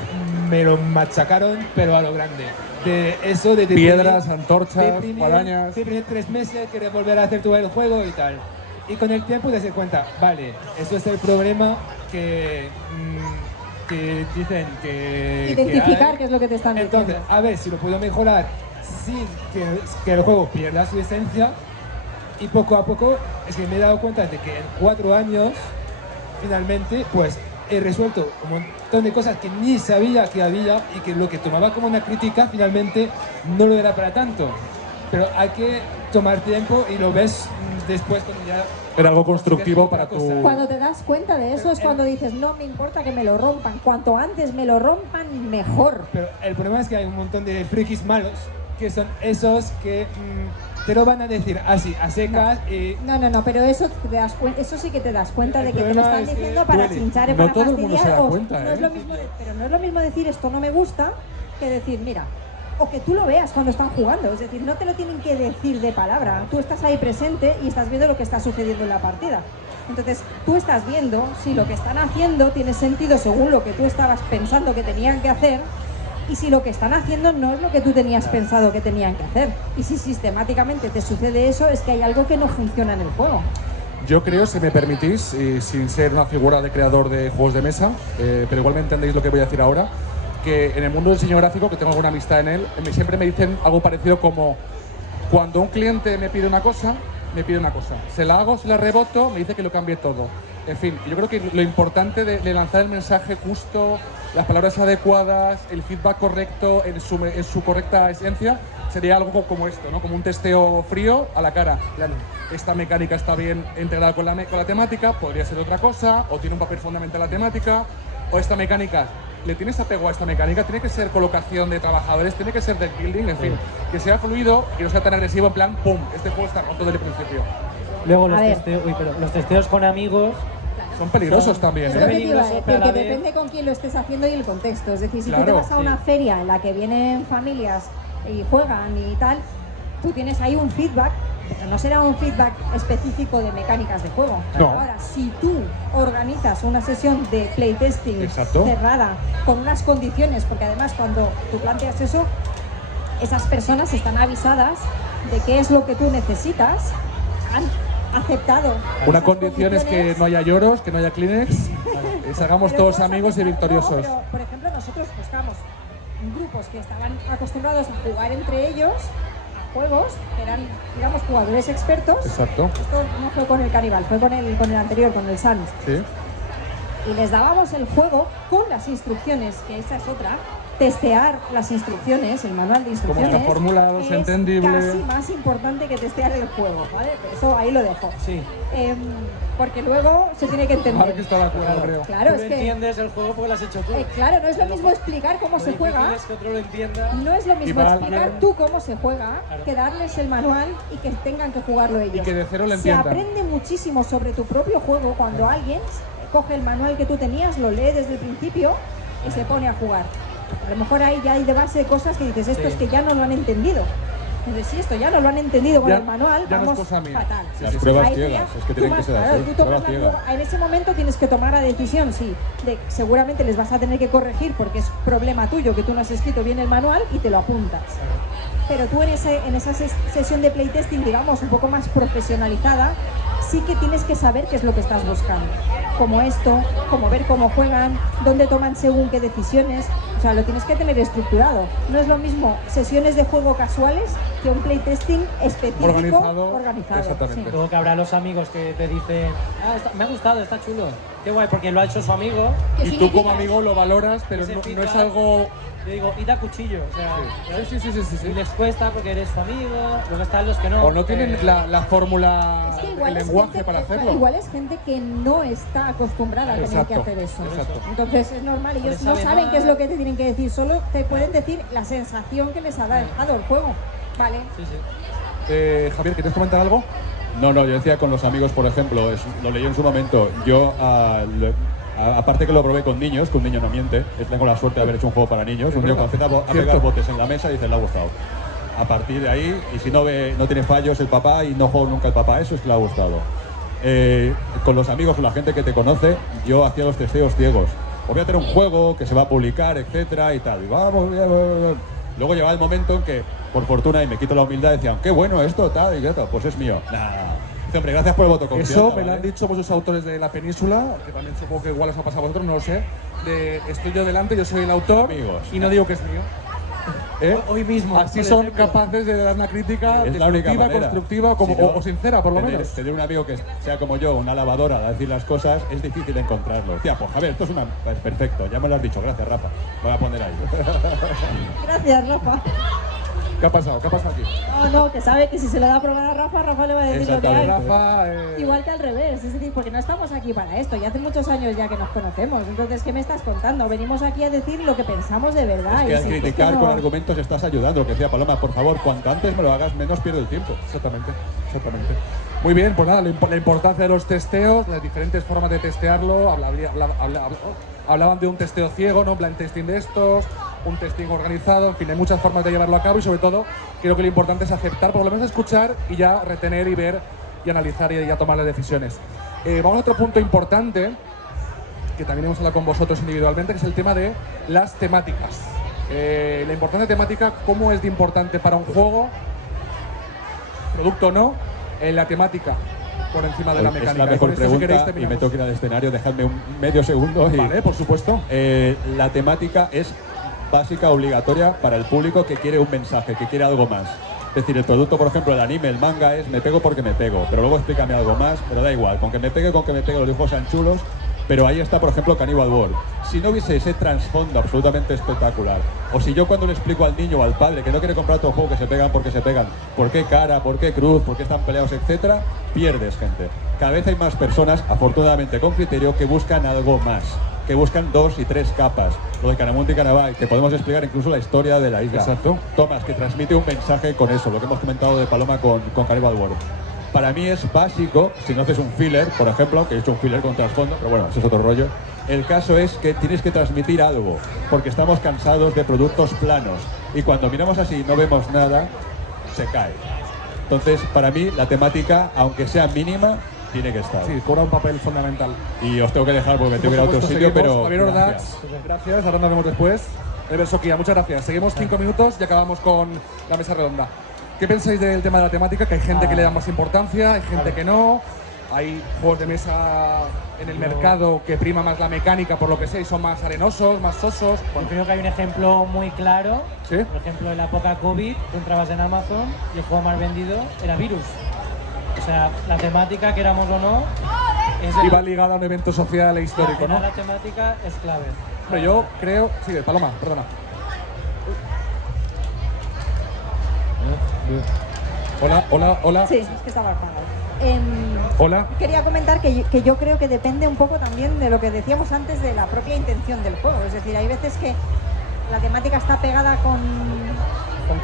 me lo machacaron, pero a lo grande. De eso, de Piedras, antorchas, deprimir- guadañas. deprimir 3 meses, querer volver a hacer todo el juego y tal. Y con el tiempo te das cuenta, vale, eso es el problema que dicen que Identificar hay. qué es lo que te están Entonces, diciendo. a ver si lo puedo mejorar sin que el juego pierda su esencia. Y poco a poco es que me he dado cuenta de que en 4 años, finalmente, pues he resuelto un montón de cosas que ni sabía que había y que lo que tomaba como una crítica finalmente no lo era para tanto. Pero hay que tomar tiempo y lo ves después cuando ya... Era algo constructivo consigues para otra tu- cosa. Cuando te das cuenta de eso es El- cuando dices, no me importa que me lo rompan, cuanto antes me lo rompan, mejor. Pero el problema es que hay un montón de frikis malos que son esos que te lo van a decir así, a secas y... No, pero eso, eso sí que te das cuenta El de que te lo problema están es que diciendo para duele. chinchar y No para todo el mundo se fastidiar. da O cuenta, no es ¿eh? lo mismo pero no es lo mismo decir esto no me gusta que decir, mira, o que tú lo veas cuando están jugando. Es decir, no te lo tienen que decir de palabra. Tú estás ahí presente y estás viendo lo que está sucediendo en la partida. Entonces, tú estás viendo si lo que están haciendo tiene sentido según lo que tú estabas pensando que tenían que hacer y si lo que están haciendo no es lo que tú tenías pensado que tenían que hacer. Y si sistemáticamente te sucede eso, es que hay algo que no funciona en el juego. Yo creo, si me permitís, y sin ser una figura de creador de juegos de mesa, pero igual me entendéis lo que voy a decir ahora, que en el mundo del diseño gráfico, que tengo alguna amistad en él, siempre me dicen algo parecido como cuando un cliente me pide una cosa, me pide una cosa. Se la hago, se la reboto, me dice que lo cambie todo. En fin, yo creo que lo importante de lanzar el mensaje justo, las palabras adecuadas, el feedback correcto en su correcta esencia, sería algo como esto, ¿no? Como un testeo frío a la cara. Esta mecánica está bien integrada con la temática, podría ser otra cosa, o tiene un papel fundamental la temática, o esta mecánica, ¿le tienes apego a esta mecánica? Tiene que ser colocación de trabajadores, tiene que ser deck building, en fin, que sea fluido y no sea tan agresivo en plan, ¡pum! Este juego está roto desde el principio. Luego A ver. los testeos con amigos Son peligrosos Son- también, Es lo ¿eh? que te iba a peligroso, decir, pero a que la vez- depende con quién lo estés haciendo y el contexto. Es decir, si tú te Claro, vas a una feria en la que vienen familias y juegan y tal, tú tienes ahí un feedback, pero no será un feedback específico de mecánicas de juego. No. Ahora, si tú organizas una sesión de playtesting Exacto. cerrada, con unas condiciones, porque además cuando tú planteas eso, esas personas están avisadas de qué es lo que tú necesitas, han aceptado. Una esas condición es que condiciones. no haya lloros, que no haya Kleenex, y salgamos Pero todos todos amigos y aceptan- victoriosos. No, pero, por ejemplo, nosotros buscamos grupos que estaban acostumbrados a jugar entre ellos a juegos, que eran, digamos, jugadores expertos. Exacto, Esto no fue con el Cannibal, fue con el anterior, con el Sans. sí. Y les dábamos el juego con las instrucciones, que esa es otra, testear las instrucciones, el manual de instrucciones, está formulado, es es entendible. casi más importante que testear el juego, ¿vale? Pero eso ahí lo dejo. Sí. Porque luego se tiene que entender. Marc está de acuerdo, creo. Claro, Tú es no que entiendes el juego porque lo has hecho tú. claro, no es lo mismo explicar cómo se juega. Lo difícil es que otro lo entienda. No es lo mismo para- explicar tú cómo se juega que darles el manual y que tengan que jugarlo ellos. Y que de cero lo Se entiendan. aprende muchísimo sobre tu propio juego cuando alguien coge el manual que tú tenías, lo lee desde el principio y se pone a jugar. A lo mejor ahí ya hay de base cosas que dices, esto es que ya no lo han entendido. Entonces, si esto ya no lo han entendido con Ya- el manual, ya no es vamos cosa mía. fatal. Sí, Las sí, sí. pruebas Ahí ciegas, ya es que tú tienen que vas, ser claro, así. tú Pruebas tomas ciegas. en ese momento tienes que tomar la decisión, sí, de seguramente les vas a tener que corregir porque es problema tuyo que tú no has escrito bien el manual y te lo apuntas. Pero tú en esa sesión de playtesting, digamos, un poco más profesionalizada, sí que tienes que saber qué es lo que estás buscando. Como esto, como ver cómo juegan, dónde toman según qué decisiones. O sea, lo tienes que tener estructurado. No es lo mismo sesiones de juego casuales que un playtesting específico organizado. Exactamente. Sí. Luego que habrá los amigos que te dicen, me ha gustado, está chulo. Qué guay, porque lo ha hecho su amigo. ¿Qué Y tú significa como amigo lo valoras, pero Ese no es feedback, algo... Yo digo, id a cuchillo. O sea, ¿sabes? Sí. Y les cuesta porque eres su amigo, luego están los que no. O no tienen la fórmula, Es que el igual es lenguaje gente, para hacerlo. igual es gente que no está acostumbrada a tener Exacto, que hacer eso. exacto. Entonces es normal, ellos Les no sabe saben mal. qué es lo que te tienen que decir, solo te pueden decir la sensación que les ha dejado el juego. Vale. Sí, sí. Javier, ¿quieres comentar algo? No, yo decía con los amigos, por ejemplo, lo leí en su momento. Yo, aparte que lo probé con niños, que un niño no miente, tengo la suerte de haber hecho un juego para niños. Un niño que ha pegado botes en la mesa y dice, le ha gustado. A partir de ahí, y si no tiene fallos el papá y no juego nunca el papá, eso es que le ha gustado. Con los amigos, con la gente que te conoce, yo hacía los testeos ciegos. Os voy a tener un juego que se va a publicar, etcétera, y tal. Y vamos. Luego llegaba el momento en que, por fortuna, y me quito la humildad, decían, qué bueno esto, tal, y tal, pues es mío. Dice, hombre, gracias por el voto de confianza. Eso me lo ¿vale? han dicho muchos autores de la península, que también supongo que igual os ha pasado a vosotros, no lo sé. Estoy yo delante, yo soy el autor Amigos. y no digo que es mío. Hoy mismo. Así por son ejemplo. capaces de dar una crítica Es la única destructiva, manera. constructiva Si no, o sincera, por lo menos. Tener un amigo que sea como yo, una lavadora a decir las cosas, es difícil encontrarlo. Tía, pues Javier, esto es pues perfecto, ya me lo has dicho, gracias Rafa. Me voy a poner ahí. Gracias, Rafa. ¿Qué ha pasado? ¿Qué ha pasado aquí? No, que sabe que si se lo da a probar a Rafa, Rafa le va a decir lo que hay. Exactamente. Rafa, Igual que al revés, es decir, porque no estamos aquí para esto, ya hace muchos años ya que nos conocemos, entonces, ¿qué me estás contando? Venimos aquí a decir lo que pensamos de verdad. Es que y al si- criticar no- con argumentos estás ayudando, lo que decía Paloma, por favor, cuanto antes me lo hagas, menos pierdo el tiempo. Exactamente. Muy bien, pues nada, la importancia de los testeos, las diferentes formas de testearlo. Hablaban de un testeo ciego, ¿no? Blind testing de estos, un testing organizado, en fin, hay muchas formas de llevarlo a cabo y sobre todo creo que lo importante es aceptar, por lo menos escuchar y ya retener y ver y analizar y ya tomar las decisiones. Vamos a otro punto importante, que también hemos hablado con vosotros individualmente, que es el tema de las temáticas. La importancia temática, cómo es de importante para un juego, producto o no, la temática por encima de la mecánica. Es la Y mejor con esto, si queréis, pregunta y me terminamos. tengo que ir al escenario, dejadme un medio segundo. Y, Vale, por supuesto. la temática es básica, obligatoria para el público que quiere un mensaje, que quiere algo más. Es decir, el producto, por ejemplo, el anime, el manga es me pego porque me pego, pero luego explícame algo más, pero da igual, con que me pegue, los dibujos sean chulos, pero ahí está, por ejemplo, Cannibal World. Si no hubiese ese trasfondo absolutamente espectacular, o si yo cuando le explico al niño o al padre que no quiere comprar otro juego que se pegan porque se pegan, por qué cara, por qué cruz, por qué están peleados, etcétera, pierdes gente. Cada vez hay más personas, afortunadamente con criterio, que buscan algo más, que buscan 2 y 3 capas. Lo de Canamundi y Canabay, te podemos explicar incluso la historia de la isla. Exacto. Tomás, que transmite un mensaje con eso, lo que hemos comentado de Paloma con Cannibal World. Para mí es básico, si no haces un filler, por ejemplo, que he hecho un filler con trasfondo, pero bueno, ese es otro rollo. El caso es que tienes que transmitir algo, porque estamos cansados de productos planos. Y cuando miramos así y no vemos nada, se cae. Entonces, para mí, la temática, aunque sea mínima, tiene que estar. Sí, cobra un papel fundamental. Y os tengo que dejar porque me tengo que ir a Por otro supuesto, sitio, seguimos. pero Javier Ordaz, gracias. gracias, ahora nos vemos después. Ever Soquia, muchas gracias. Seguimos 5 minutos y acabamos con la mesa redonda. ¿Qué pensáis del tema de la temática? Que hay gente que le da más importancia, hay gente que no. Hay juegos de mesa en el mercado que prima más la mecánica por lo que sé y son más arenosos, más sosos. Yo creo que hay un ejemplo muy claro. ¿Sí? Por ejemplo, en la época COVID, tú entrabas en Amazon y el juego más vendido era Virus. O sea, la temática, queramos o no, es Y va ligada a un evento social e histórico, al final ¿no? la temática es clave. Pero yo creo... Sigue, Paloma, perdona. Hola. Sí, es que estaba apagado. Hola. Quería comentar que yo creo que depende un poco también de lo que decíamos antes de la propia intención del juego. Es decir, hay veces que la temática está pegada con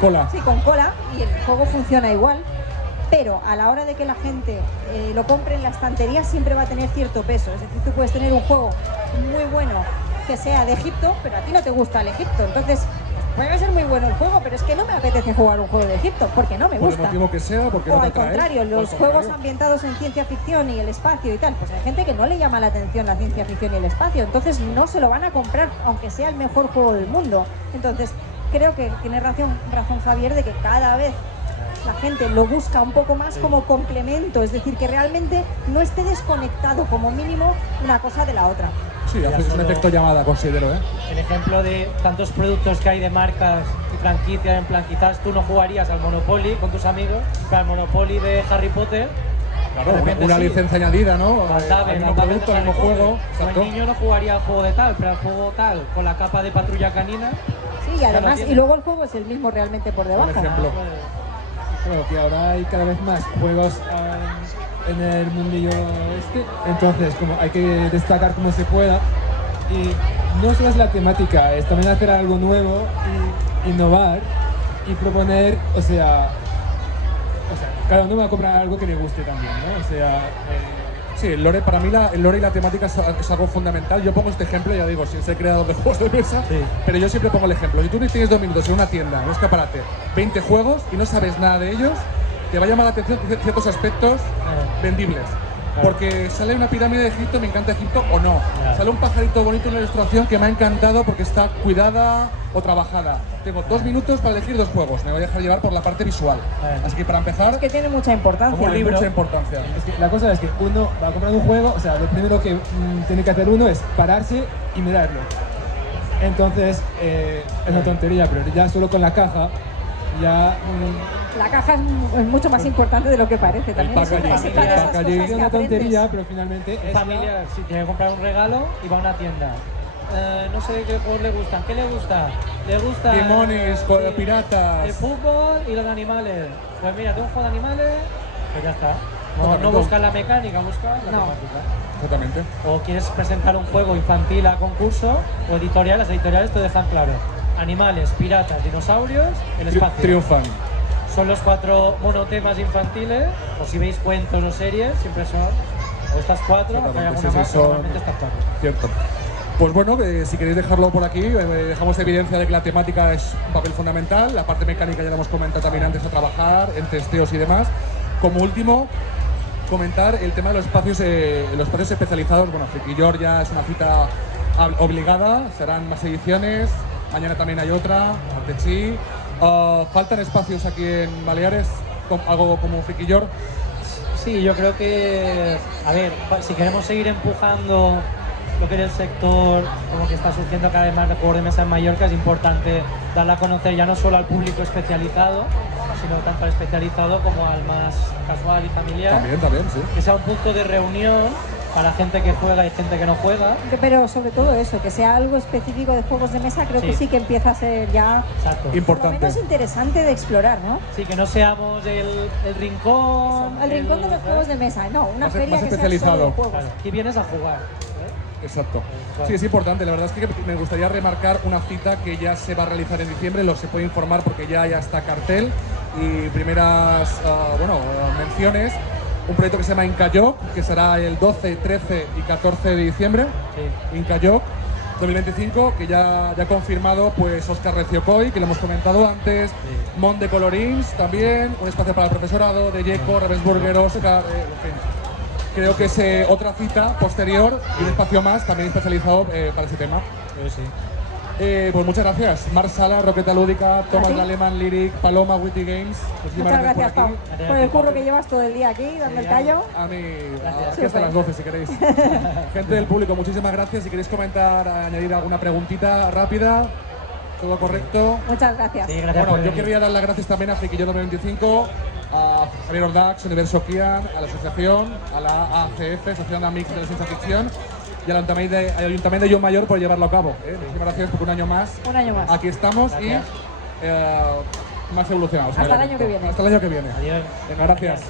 cola. Sí, con cola, y el juego funciona igual, pero a la hora de que la gente lo compre en la estantería siempre va a tener cierto peso. Es decir, tú puedes tener un juego muy bueno que sea de Egipto, pero a ti no te gusta el Egipto. Entonces, puede ser muy bueno el juego, pero es que no me apetece jugar un juego de Egipto, porque no me gusta. Por el motivo que sea, porque o no te al atrae, contrario, los juegos ambientados en ciencia ficción y el espacio y tal, pues hay gente que no le llama la atención la ciencia ficción y el espacio, entonces no se lo van a comprar, aunque sea el mejor juego del mundo. Entonces, creo que tiene razón Javier de que cada vez la gente lo busca un poco más como complemento, es decir, que realmente no esté desconectado como mínimo una cosa de la otra. Sí, hace un efecto llamada, considero, ¿eh? El ejemplo de tantos productos que hay de marcas y franquicias, en plan, quizás tú no jugarías al Monopoly con tus amigos, pero al Monopoly de Harry Potter. Claro, una licencia añadida, ¿no? Al mismo producto, al mismo juego. El niño no jugaría al juego de tal, pero al juego tal, con la capa de patrulla canina. Sí, y además, y luego el juego es el mismo realmente por debajo. Por ejemplo. Bueno, que ahora hay cada vez más juegos en el mundillo este, entonces como hay que destacar como se pueda, y no solo es la temática, es también hacer algo nuevo, y innovar y proponer, o sea, cada uno va a comprar algo que le guste también, ¿no? O sea, sí, el lore, para mí el lore y la temática es algo fundamental. Yo pongo este ejemplo, ya digo, sin ser creador de juegos de mesa, sí, pero yo siempre pongo el ejemplo. Si tú tienes 2 minutos en una tienda, en un escaparate, 20 juegos y no sabes nada de ellos, te va a llamar la atención ciertos aspectos vendibles. Porque sale una pirámide de Egipto, me encanta Egipto o no. Sale un pajarito bonito en una ilustración que me ha encantado porque está cuidada o trabajada. Tengo 2 minutos para elegir 2 juegos, me voy a dejar llevar por la parte visual. Así que para empezar, es que tiene mucha importancia. Mucha importancia. Es que la cosa es que uno va a comprar un juego, o sea, lo primero que tiene que hacer uno es pararse y mirarlo. Entonces, es una tontería, pero ya solo con la caja, ya... La caja es mucho más importante de lo que parece. También es una tontería, pero finalmente es familiar. Si tiene que comprar un regalo y va a una tienda. No sé qué juegos le gustan. ¿Qué le gusta? Le gusta Timones, piratas, el fútbol y los animales. Pues mira, tengo un juego de animales, pues ya está. No buscas la mecánica, buscas la temática. Exactamente. O quieres presentar un juego infantil a concurso o editorial, las editoriales te dejan claro. Animales, piratas, dinosaurios, el espacio. Triunfan. Son los 4 monotemas infantiles, o si veis cuentos o series, siempre son o estas 4, o hay alguna más, normalmente estas 4. Cierto. Pues bueno, si queréis dejarlo por aquí, dejamos evidencia de que la temática es un papel fundamental, la parte mecánica ya la hemos comentado también antes a trabajar, en testeos y demás. Como último, comentar el tema de los espacios especializados. Bueno, Frikillor ya es una cita obligada, serán más ediciones, mañana también hay otra, Artechi. ¿Faltan espacios aquí en Baleares, algo como Frikillor? Sí, yo creo que, a ver, si queremos seguir empujando lo que es el sector, como que está surgiendo cada vez más de juegos de mesa en Mallorca, es importante darla a conocer ya no solo al público especializado, sino tanto al especializado como al más casual y familiar. También, sí. Que sea un punto de reunión para gente que juega y gente que no juega. Pero sobre todo eso, que sea algo específico de juegos de mesa, creo que sí que empieza a ser ya importante. Por lo menos interesante de explorar, ¿no? Sí, que no seamos el rincón. El rincón de los juegos de mesa, no, una más feria que especializado. sea solo de juegos. Claro, aquí vienes a jugar. Exacto. Sí, es importante. La verdad es que me gustaría remarcar una cita que ya se va a realizar en diciembre, lo se puede informar porque ya está cartel y primeras menciones. Un proyecto que se llama Incayok, que será el 12, 13 y 14 de diciembre. Sí. Incayok 2025, que ya ha confirmado pues Óscar Reciocoy, que lo hemos comentado antes, sí. Mont de Colorins también, un espacio para el profesorado, de Yeco, Ravensburger, Óscar, en fin. Creo que es otra cita posterior y un espacio más también especializado para ese tema. Sí. Pues muchas gracias. Mar Sala, Roqueta Lúdica, Tomás Galeman, Lyric, Paloma, Witty Games. Muchas gracias, Pau, por el curro que llevas todo el día aquí, dando el callo. A mí, aquí hasta las 12 si queréis. Gente del público, muchísimas gracias. Si queréis comentar, añadir alguna preguntita rápida. ¿Todo correcto? Muchas gracias. Sí, gracias. Bueno, yo quería dar las gracias también a Frikillor 2025, a Javier Ordax, Universo Kian, a la asociación, a la ACF, Asociación Amix de la Ciencia Ficción, y al Ayuntamiento de John Mayor por llevarlo a cabo. Muchísimas gracias por un año más. Un año más. Aquí estamos. Gracias. Y más evolucionados. Hasta el año que viene. Hasta el año que viene. Adiós. Venga, gracias.